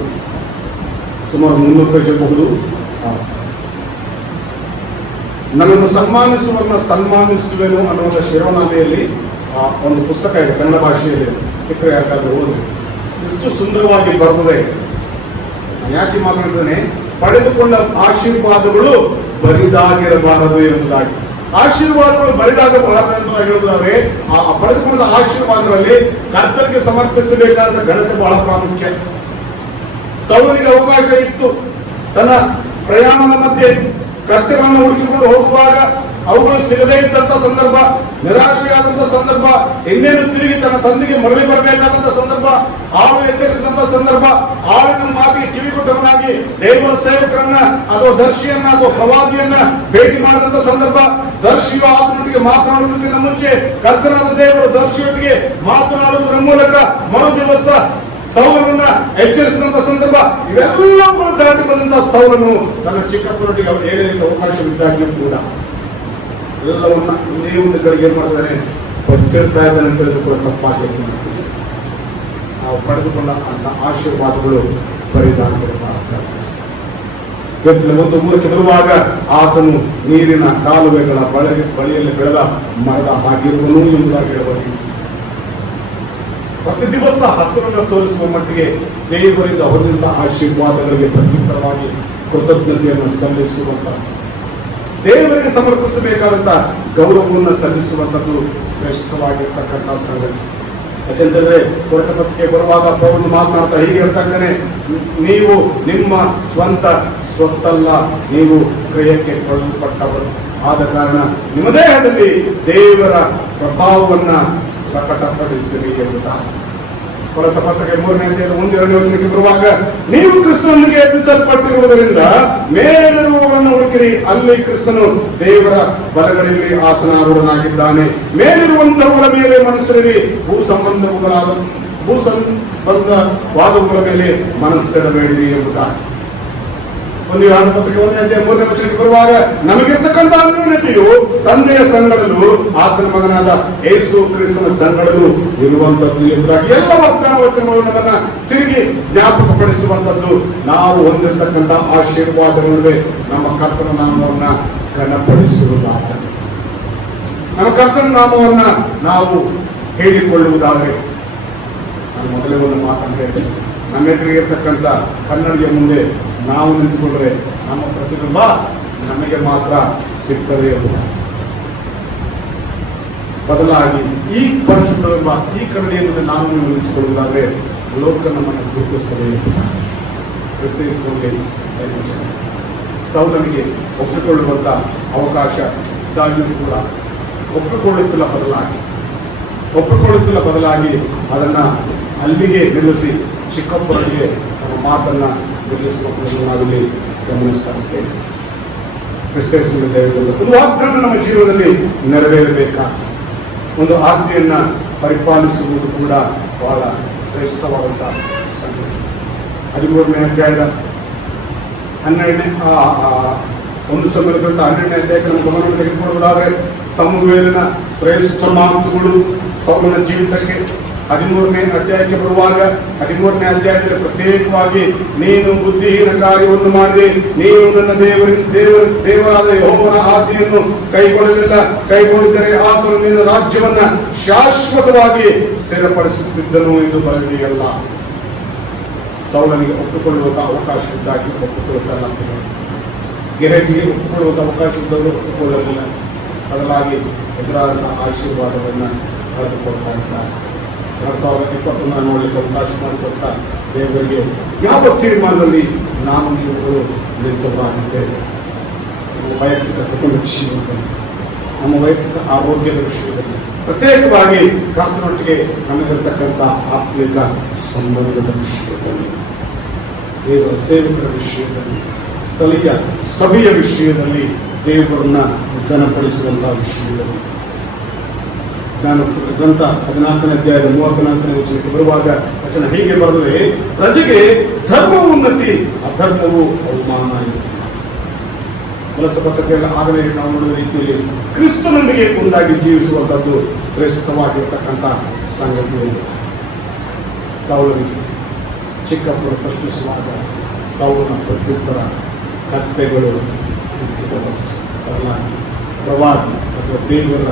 ಸುಮಾರು 300 ಪೇಜ್ ಇರಬಹುದು. ನನ್ನನ್ನು ಸನ್ಮಾನಿಸುವನ್ನ ಸನ್ಮಾನಿಸುವೆನು ಅನ್ನುವಂಥ ಶಿರೋನಾಮೆಯಲ್ಲಿ ಒಂದು ಪುಸ್ತಕ ಇದೆ, ಕನ್ನಡ ಭಾಷೆಯಲ್ಲಿ. ಸಿಕ್ಕರೆ ಯಾಕಾದ್ರೂ ಓದ್ರಿ, ಎಷ್ಟು ಸುಂದರವಾಗಿ ಬರ್ತದೆ. ನಾನು ಯಾಕೆ ಮಾತನಾಡ್ತೇನೆ, ಪಡೆದುಕೊಂಡ ಆಶೀರ್ವಾದಗಳು ಬರಿದಾಗಿರಬಾರದು ಎಂಬುದಾಗಿ. ಆಶೀರ್ವಾದಗಳು ಬರಿದಾಗಬಾರದು ಎಂಬುದಾಗಿ ಹೇಳುವುದಾದ್ರೆ, ಆ ಪಡೆದುಕೊಂಡ ಆಶೀರ್ವಾದಗಳಲ್ಲಿ ಕರ್ತನಿಗೆ ಸಮರ್ಪಿಸಬೇಕಾದ ಘನತೆ ಬಹಳ ಪ್ರಾಮುಖ್ಯ. ಸೌಲನಿಗೆ ಅವಕಾಶ ಇತ್ತು, ತನ್ನ ಪ್ರಯಾಣದ ಮಧ್ಯೆ ಕರ್ತನನ್ನು ಹುಡುಕಿಕೊಂಡು ಹೋಗುವಾಗ ಅವುಗಳು ಸಿಗದೇ ಇದ್ದಂತ ಸಂದರ್ಭ, ನಿರಾಶೆಯಾದಂತಹ ಸಂದರ್ಭ, ಇನ್ನೇನು ತಿರುಗಿ ತನ್ನ ತಂದೆಗೆ ಮರಳಿ ಬರಬೇಕಾದಂತಹ ಸಂದರ್ಭ, ಆಳು ಎಚ್ಚರಿಸಿದಂತಹ ಸಂದರ್ಭ, ಆಳಿನ ಮಾತಿಗೆ ಕಿವಿಗೊಟ್ಟವನಾಗಿ ದೇವರ ಸೇವಕರನ್ನ ಅಥವಾ ದರ್ಶಿಯನ್ನ ಅಥವಾ ಪ್ರವಾದಿಯನ್ನ ಭೇಟಿ ಮಾಡಿದಂತ ಸಂದರ್ಭ, ದರ್ಶಿಯು ಆತನೊಟ್ಟಿಗೆ ಮಾತನಾಡುವುದಕ್ಕಿಂತ ಮುಂಚೆ ಕರ್ತನಾದ ದೇವರು ದರ್ಶಿಯೊಟ್ಟಿಗೆ ಮಾತನಾಡುವುದರ ಮೂಲಕ ಮರು ದಿವಸ ಸೌಲನನ್ನ ಎಚ್ಚರಿಸಿದಂತ ಸಂದರ್ಭ, ಇವೆಲ್ಲವನ್ನು ದಾಟಿ ಬಂದಂತಹ ಸೌಲನು ತನ್ನ ಚಿಕ್ಕಪ್ಪನೊಟ್ಟಿಗೆ ಅವರು ಹೇಳಲಿಕ್ಕೆ ಅವಕಾಶವಿದ್ದಾಗ್ಯೂ ಕೂಡ ಎಲ್ಲವನ್ನ ಒಂದೇ ಒಂದು ಗಳಿಗೆ ಏನ್ ಮಾಡ್ತಾನೆ, ಬಚ್ಚಿರ್ತಾ ಇದ್ದಾನೆ ಅಂತ ಹೇಳಿದ್ರು ಕೂಡ ತಪ್ಪಾಗಲಿಕ್ಕೆ ನಾವು ಪಡೆದುಕೊಂಡ ಅಂತ ಆಶೀರ್ವಾದಗಳು ಬರಿದಾಗಿರಬಾರದು. 1:3 ಬರುವಾಗ, ಆತನು ನೀರಿನ ಕಾಲುವೆಗಳ ಬಳಿಯಲ್ಲಿ ಬೆಳೆದ ಮರದ ಹಾಗಿರುವನು ಎಂಬುದಾಗಿ ಹೇಳಬಹುದು. ಪ್ರತಿ ದಿವಸ ಹಸಿರನ್ನು ತೋರಿಸುವ ಮಟ್ಟಿಗೆ ದೇವರಿಂದ ಹೊಂದಿದ ಆಶೀರ್ವಾದಗಳಿಗೆ ಪ್ರತ್ಯುತ್ತರವಾಗಿ ಕೃತಜ್ಞತೆಯನ್ನು ಸಲ್ಲಿಸುವಂತ, ದೇವರಿಗೆ ಸಮರ್ಪಿಸಬೇಕಾದಂತ ಗೌರವವನ್ನು ಸಲ್ಲಿಸುವಂಥದ್ದು ಶ್ರೇಷ್ಠವಾಗಿರ್ತಕ್ಕಂಥ ಸಂಗತಿ. ಯಾಕೆಂತಂದ್ರೆ ಕೊರತೆ ಪತ್ರಿಕೆ ಬರುವಾಗ ಪೌಲನು ಮಾತನಾಡ್ತಾ ಹೀಗೆ ಹೇಳ್ತಾ ಇದ್ದಾನೆ, ನೀವು ನಿಮ್ಮ ಸ್ವಂತ ಸ್ವತ್ತಲ್ಲ, ನೀವು ಕ್ರಯಕ್ಕೆ ಕೊಳ್ಳಲ್ಪಟ್ಟವರು. ಆದ ಕಾರಣ ನಿಮ್ಮ ದೇಹದಲ್ಲಿ ದೇವರ ಪ್ರಭಾವವನ್ನ ಪ್ರಕಟಪಡಿಸಿರಿ ಎಂಬುದಾಗಿ. ಕೊಲೊಸ್ಸೆ ಪತ್ರಿಕೆ 3ನೇ ಅಧ್ಯಾಯದ 1-2ನೇ ವಚನಕ್ಕೆ ಬರುವಾಗ, ನೀವು ಕ್ರಿಸ್ತನೊಂದಿಗೆ ಎಬ್ಬಿಸಲ್ಪಟ್ಟಿರುವುದರಿಂದ ಮೇಲಿರುವವರನ್ನು ಹುಡುಕಿರಿ, ಅಲ್ಲಿ ಕ್ರಿಸ್ತನು ದೇವರ ಬಲಗಡೆಯಲ್ಲಿ ಆಸನಾರೂಢನಾಗಿದ್ದಾನೆ. ಮೇಲಿರುವಂತವುಗಳ ಮೇಲೆ ಮನಸ್ಸಿರಿರಿ, ಭೂ ಸಂಬಂಧವಾದವುಗಳ ಮೇಲೆ ಮನಸ್ಸಿಡಬೇಡಿರಿ ಎಂಬುದಾಗಿ. 1 ಯೋಹಾನ ಪತ್ರಿಕೆ 1ನೇ ಅಧ್ಯಾಯ 3ನೇ ವಚನಕ್ಕೆ ಬರುವಾಗ, ನಮಗಿರ್ತಕ್ಕಂಥ ಅನ್ಯೋನ್ಯತೆಯು ತಂದೆಯ ಸಂಗಡಲು ಆತನ ಮಗನಾದ ಯೇಸು ಕ್ರಿಸ್ತನ ಸಂಗಡಲು ಇರುವಂತದ್ದು ಎಂಬುದಾಗಿ ಎಲ್ಲ ವಾಗ್ದಾನ ವಚನಗಳು ನಮ್ಮನ್ನ ತಿರುಗಿ ಜ್ಞಾಪಕಪಡಿಸುವಂತದ್ದು. ನಾವು ಹೊಂದಿರತಕ್ಕಂಥ ಆಶೀರ್ವಾದಗಳ ನಮ್ಮ ಕರ್ತನ ನಾಮವನ್ನ ಘನಪಡಿಸುವುದಾದರೆ, ನಮ್ಮ ಕರ್ತನ ನಾಮವನ್ನ ನಾವು ಹೇಳಿಕೊಳ್ಳುವುದಾದರೆ, ನಾನು ಮೊದಲೇ ಒಂದು ಮಾತನ್ನು ಹೇಳ್ತೇನೆ, ನಮ್ಮ ಎದುರಿಗಿರ್ತಕ್ಕಂಥ ಕನ್ನಡಿಯ ಮುಂದೆ ನಾವು ನಿಂತುಕೊಂಡ್ರೆ ನಮ್ಮ ಪ್ರತಿಬಿಂಬ ನಮಗೆ ಮಾತ್ರ ಸಿಗ್ತದೆ ಎಂಬುದಾಗಿ. ಬದಲಾಗಿ ಈ ಪರಿಶುದ್ಧವೆಂಬ ಈ ಕನ್ನಡಿಯ ಮುಂದೆ ನಾವು ನಿಂತುಕೊಳ್ಳುವುದಾದರೆ ಲೋಕ ನಮ್ಮನ್ನು ಗುರುತಿಸ್ತದೆ ಎಂಬುದಾಗಿ. ಕ್ರಿಸ್ತೇಸುವಲ್ಲಿ ಸೌಲನಿಗೆ ಒಪ್ಪಿಕೊಳ್ಳುವಂತ ಅವಕಾಶ ಇದ್ದಾಗಿಯೂ ಕೂಡ ಒಪ್ಪಿಕೊಳ್ಳುತ್ತಿಲ್ಲ ಬದಲಾಗಿ ಅದನ್ನ ಅಲ್ಲಿಗೆ ನಿಲ್ಲಿಸಿ ಚಿಕ್ಕಪ್ಪನಿಗೆ ನಮ್ಮ ಮಾತನ್ನ ನಿಲ್ಲಿಸುವುದನ್ನು ನಾವಿಲ್ಲಿ ಗಮನಿಸ್ತಾ ಇದ್ದೇವೆ. ಕ್ರಿಸ್ತೇಸುವಿನ ದೈವದಲ್ಲಿ ಒಂದು ವಾಗ್ದಾನ ನಮ್ಮ ಜೀವನದಲ್ಲಿ ನೆರವೇರಬೇಕಾದ ಒಂದು ಆಜ್ಞೆಯನ್ನ ಪರಿಪಾಲಿಸುವುದು ಕೂಡ ಬಹಳ ಶ್ರೇಷ್ಠವಾದಂತಹ ಸಂಗತಿ. 13ನೇ ಅಧ್ಯಾಯದ 1 ಸಮುವೇಲ 12ನೇ ಅಧ್ಯಾಯಕ್ಕೆ ನಮ್ಮ ಗಮನವನ್ನು ತೆಗೆದುಕೊಳ್ಳುವುದಾದರೆ, ಸಮುವೇಲನ ಶ್ರೇಷ್ಠ ಮಾತುಗಳು ಸೌಲನ ಜೀವಿತಕ್ಕೆ 13ನೇ ಅಧ್ಯಾಯಕ್ಕೆ ಬರುವಾಗ, 13ನೇ ಅಧ್ಯಾಯದಲ್ಲಿ ಪ್ರತ್ಯೇಕವಾಗಿ, ನೀನು ಬುದ್ಧಿಹೀನ ಕಾರ್ಯವನ್ನು ಮಾಡಿದೆ, ನೀನು ನನ್ನ ದೇವರಾದ ಯೆಹೋವನ ಆಜ್ಞೆಯನ್ನು ಕೈಗೊಂಡಿದ್ದರೆ ಆತನು ನಿನ್ನ ರಾಜ್ಯವನ್ನ ಶಾಶ್ವತವಾಗಿ ಸ್ಥಿರಪಡಿಸುತ್ತಿದ್ದನು ಎಂದು ಬರೆದಿಯಲ್ಲ. ಸೌಲನಿಗೆ ಒಪ್ಪಿಕೊಳ್ಳುವಂತಹ ಅವಕಾಶ ಇದ್ದಾಗಿ ಒಪ್ಪಿಕೊಳ್ಳುತ್ತಲ್ಲ, ಗೆರೆಟಿಗೆ ಒಪ್ಪಿಕೊಳ್ಳುವಂತಹ ಅವಕಾಶ ಇದ್ದವರು ಒಪ್ಪಿಕೊಳ್ಳಲಿಲ್ಲ. ಬದಲಾಗಿ ಎದುರಾದ ಆಶೀರ್ವಾದವನ್ನು ಕಳೆದುಕೊಳ್ತಾ ಇದ್ದಾರೆ. 2021 ನೋಡಲಿಕ್ಕೆ ಅವಕಾಶ ಮಾಡಿಕೊಟ್ಟ ದೇವರಿಗೆ ಯಾವ ತೀರ್ಮಾನದಲ್ಲಿ ನಾವು ನೀವುಗಳು ನಿಂತವರಾಗಿದ್ದೇವೆ? ನಮ್ಮ ವೈಯಕ್ತಿಕ ಕುಟುಂಬ ವಿಷಯದಲ್ಲಿ, ನಮ್ಮ ವೈಯಕ್ತಿಕ ಆರೋಗ್ಯದ ವಿಷಯದಲ್ಲಿ, ಪ್ರತ್ಯೇಕವಾಗಿ ಕರ್ತನೊಟ್ಟಿಗೆ ನಮಗಿರ್ತಕ್ಕಂಥ ಆತ್ಮಿಕ ಸಂಬಂಧದ ವಿಷಯದಲ್ಲಿ, ದೇವರ ಸೇವಕರ ವಿಷಯದಲ್ಲಿ, ಸ್ಥಳೀಯ ಸಭೆಯ ವಿಷಯದಲ್ಲಿ, ದೇವರನ್ನ ಘನಪಡಿಸುವಂತಹ ವಿಷಯದಲ್ಲಿ. ಜ್ಞಾನೋಕ್ತಿ ಗ್ರಂಥ 14ನೇ ಅಧ್ಯಾಯದ 34ನೇ ವಚನಕ್ಕೆ ಬರುವಾಗ ವಚನ ಹೀಗೆ ಬರೆದರೆ, ಪ್ರಜೆಗೆ ಧರ್ಮವು ಉನ್ನತಿ, ಅಧರ್ಮವು ಅವಮಾನ. ಕೊಲೊಸ್ಸೆ ಪತ್ರಿಕೆಯಲ್ಲಿ 6ನೇ ನಾವು ನೋಡಿದ ರೀತಿಯಲ್ಲಿ ಕ್ರಿಸ್ತನೊಂದಿಗೆ ಒಂದಾಗಿ ಜೀವಿಸುವಂತದ್ದು ಶ್ರೇಷ್ಠವಾಗಿರ್ತಕ್ಕಂಥ ಸಂಗತಿಯನ್ನು ಸೌಲನಿಗೆ ಚಿಕ್ಕಪ್ಪರು ಪ್ರಶ್ನಿಸುವಾಗ ಸೌಲನ ಪ್ರತ್ಯುತ್ತರ ಕತ್ತೆಗಳು ಸಿಕ್ಕಿದವಷ್ಟೇ. ಬದಲಾಗಿ ಪ್ರವಾದಿ ಅಥವಾ ದೇವರ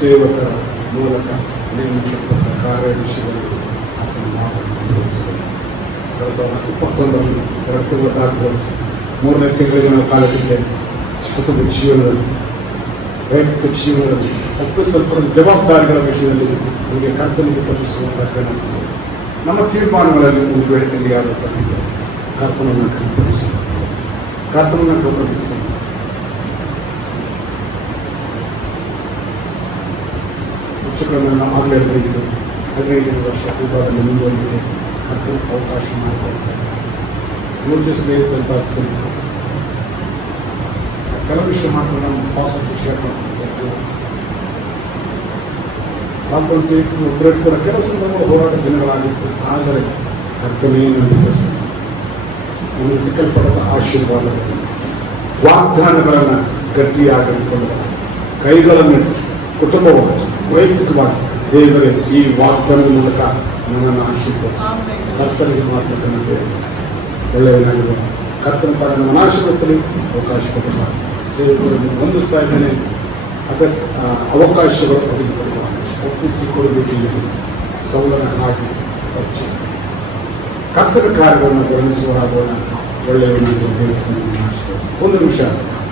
ಸೇವಕರ ಮೂಲಕ ನೇಮಿಸಲ್ಪಟ್ಟ ಕಾರ್ಯ ವಿಷಯದಲ್ಲಿ ಆತನ ಮಾತನ್ನು ತೋರಿಸಬೇಕು. 2021 2 ತಿಂಗಳು ದಾಟುವಂತೆ 3ನೇ ತಿಂಗಳಿಗೆ ನಾವು ಕಾಲದಿದ್ದೇವೆ. ಕುಟುಂಬ ಜೀವನದಲ್ಲಿ, ವೈಯಕ್ತಿಕ ಜೀವನದಲ್ಲಿ ಒಪ್ಪಿಸಲ್ಪಟ್ಟ ಜವಾಬ್ದಾರಿಗಳ ವಿಷಯದಲ್ಲಿ ನಮಗೆ ಕರ್ತನಿಗೆ ಸಲ್ಲಿಸುವಂಥ ಘನತೆ. ನಮ್ಮ ತೀರ್ಮಾನಗಳಲ್ಲಿ ಒಂದು ವೇಳೆಯಲ್ಲಿ ಯಾರು ತಂದಿದ್ದಾರೆ, ಕರ್ತನನ್ನು ಗಮನಿಸಿ ಶಿಕ್ಷಕರನ್ನು ಆಗಲೇ ಹೇಳಿದ್ದು 15 ವರ್ಷ ವಿಭಾಗದಲ್ಲಿ ಮುಂದುವರಿಕೆ ಕರ್ತನ ಅವಕಾಶ ಮಾಡಿಕೊಡ್ತಾ ಇದ್ದಾರೆ. ಯೋಚಿಸದೇ ಇದ್ದಂಥ ಕೆಲವು ವಿಷಯ ಮಾತ್ರ ನಮ್ಮ ಪಾಸಿಟಿವ್ ಶೇರ್ ಮಾಡ್ಕೊಳ್ಬೇಕು. ಒಬ್ಬರೇ ಕೂಡ ಕೆಲವು ಸಂದರ್ಭಗಳು ಹೋರಾಟ ದಿನಗಳಾಗಿತ್ತು. ಆದರೆ ಕರ್ತನೇ ನಂಬಿಕೆ ನಮಗೆ ಸಿಕ್ಕಲ್ಪಟ್ಟ ಆಶೀರ್ವಾದಗಳು, ವಾಗ್ದಾನಗಳನ್ನು ಗಟ್ಟಿಯಾಗಿಟ್ಟುಕೊಳ್ಳುವ ಕೈಗಳನ್ನು ಕುಟುಂಬವಾಗಿ ವೈಯಕ್ತಿಕವಾಗಿ ದೇವರೇ ಈ ವಾಗ್ದಾನದ ಮೂಲಕ ನನ್ನನ್ನು ಆಶೀರ್ವದಿಸಿ ಕರ್ತನಿಗೆ ಮಾತ್ರ ಘನತೆ ಒಳ್ಳೆಯದಾಗಿರುವ ಕರ್ತನ ತಾನು ನಮ್ಮನ್ನು ಆಶೀರ್ವದಿಸಲು ಅವಕಾಶ ಕೊಡುವ ಸೇವಕರನ್ನು ಹೊಂದಿಸ್ತಾ ಇದ್ದೇನೆ. ಅದಕ್ಕೆ ಅವಕಾಶಗಳು ತೆಗೆದುಕೊಳ್ಳುವ ಒಪ್ಪಿಸಿಕೊಡಬೇಕಿದೆ. ಸೌಲನ ಹಾಗೆ ಹೆಚ್ಚು ಕರ್ತನ ಕಾರ್ಯಗಳನ್ನು ವರ್ಣಿಸುವರಾಗೋಣ. ಒಳ್ಳೆಯವನಾಗಿ ದೇವರನ್ನು ಆಶೀರ್ವದಿಸಿ. ಒಂದು ನಿಮಿಷ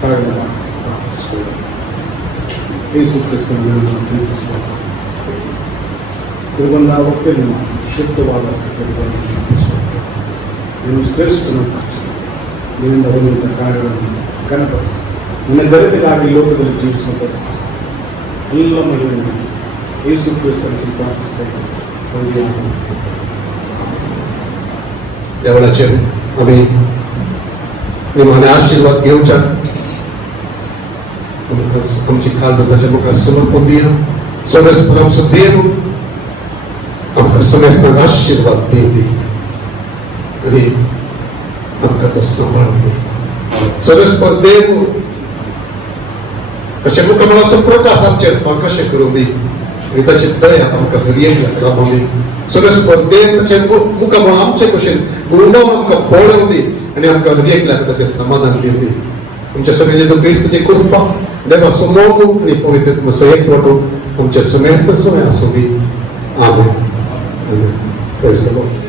ತಲೆಯನ್ನು ಪ್ರಾರ್ಥಿಸಿಕೊಳ್ಳೋಣ. ಯೇಸು ಕ್ರಿಸ್ತನನ್ನು ಪ್ರೀತಿಸುವ ತಿರುಗೊಂಡ ಹೊತ್ತೆ ನಿಮ್ಮ ಶುದ್ಧವಾದ ಸ್ಥಿತಿಗಳನ್ನು ನೆನಪಿಸುವಂತೆ ನೀನು ಶ್ರೇಷ್ಠನಂತ ನಿನ್ನಿಂದ ಹೊಂದಿದ ಕಾರ್ಯಗಳನ್ನು ಘನಪಡಿಸಿ ನಿನ್ನ ಘನತೆಗಾಗಿ ಲೋಕದಲ್ಲಿ ಜೀವಿಸುವಂಥ ಎಲ್ಲ ಮಹಿಳೆಯರಿಗೆ ಯೇಸು ಕ್ರಿಸ್ತನಿಸಿ ಪ್ರಾರ್ಥಿಸ್ತಾ ಇದ್ದೇನೆ. ह्या वेळाचेर आमी निमाणे आशीर्वाद घेवच्या आमची काळजां ताच्या मुखार समर्पण दिया. सर्वेस्पर आमचो देव आमकां समेस्तांक आशीर्वाद दी आनी आमकां तो सांबाळ दी. सर्वेस्पर देव ताच्या मुखार प्रकाश आमचेर फाकाशें करूं दी आनी ताची दया आमकां हर एकल्याक लाभूं दी. सर्वेस्पर देव ताच्या मुखार आमचे कशेन गुणगान आमकां पळोवं दी आनी आमकां हर एकल्याक ताचें समाधान दिवं दी. आमच्या सगळे जेजू क्रिस्ताची कृपा देवा मोग आनी पवित्र एकवटून आमच्या समेस्त सोय आसूं दी. आमेन. Praise the Lord.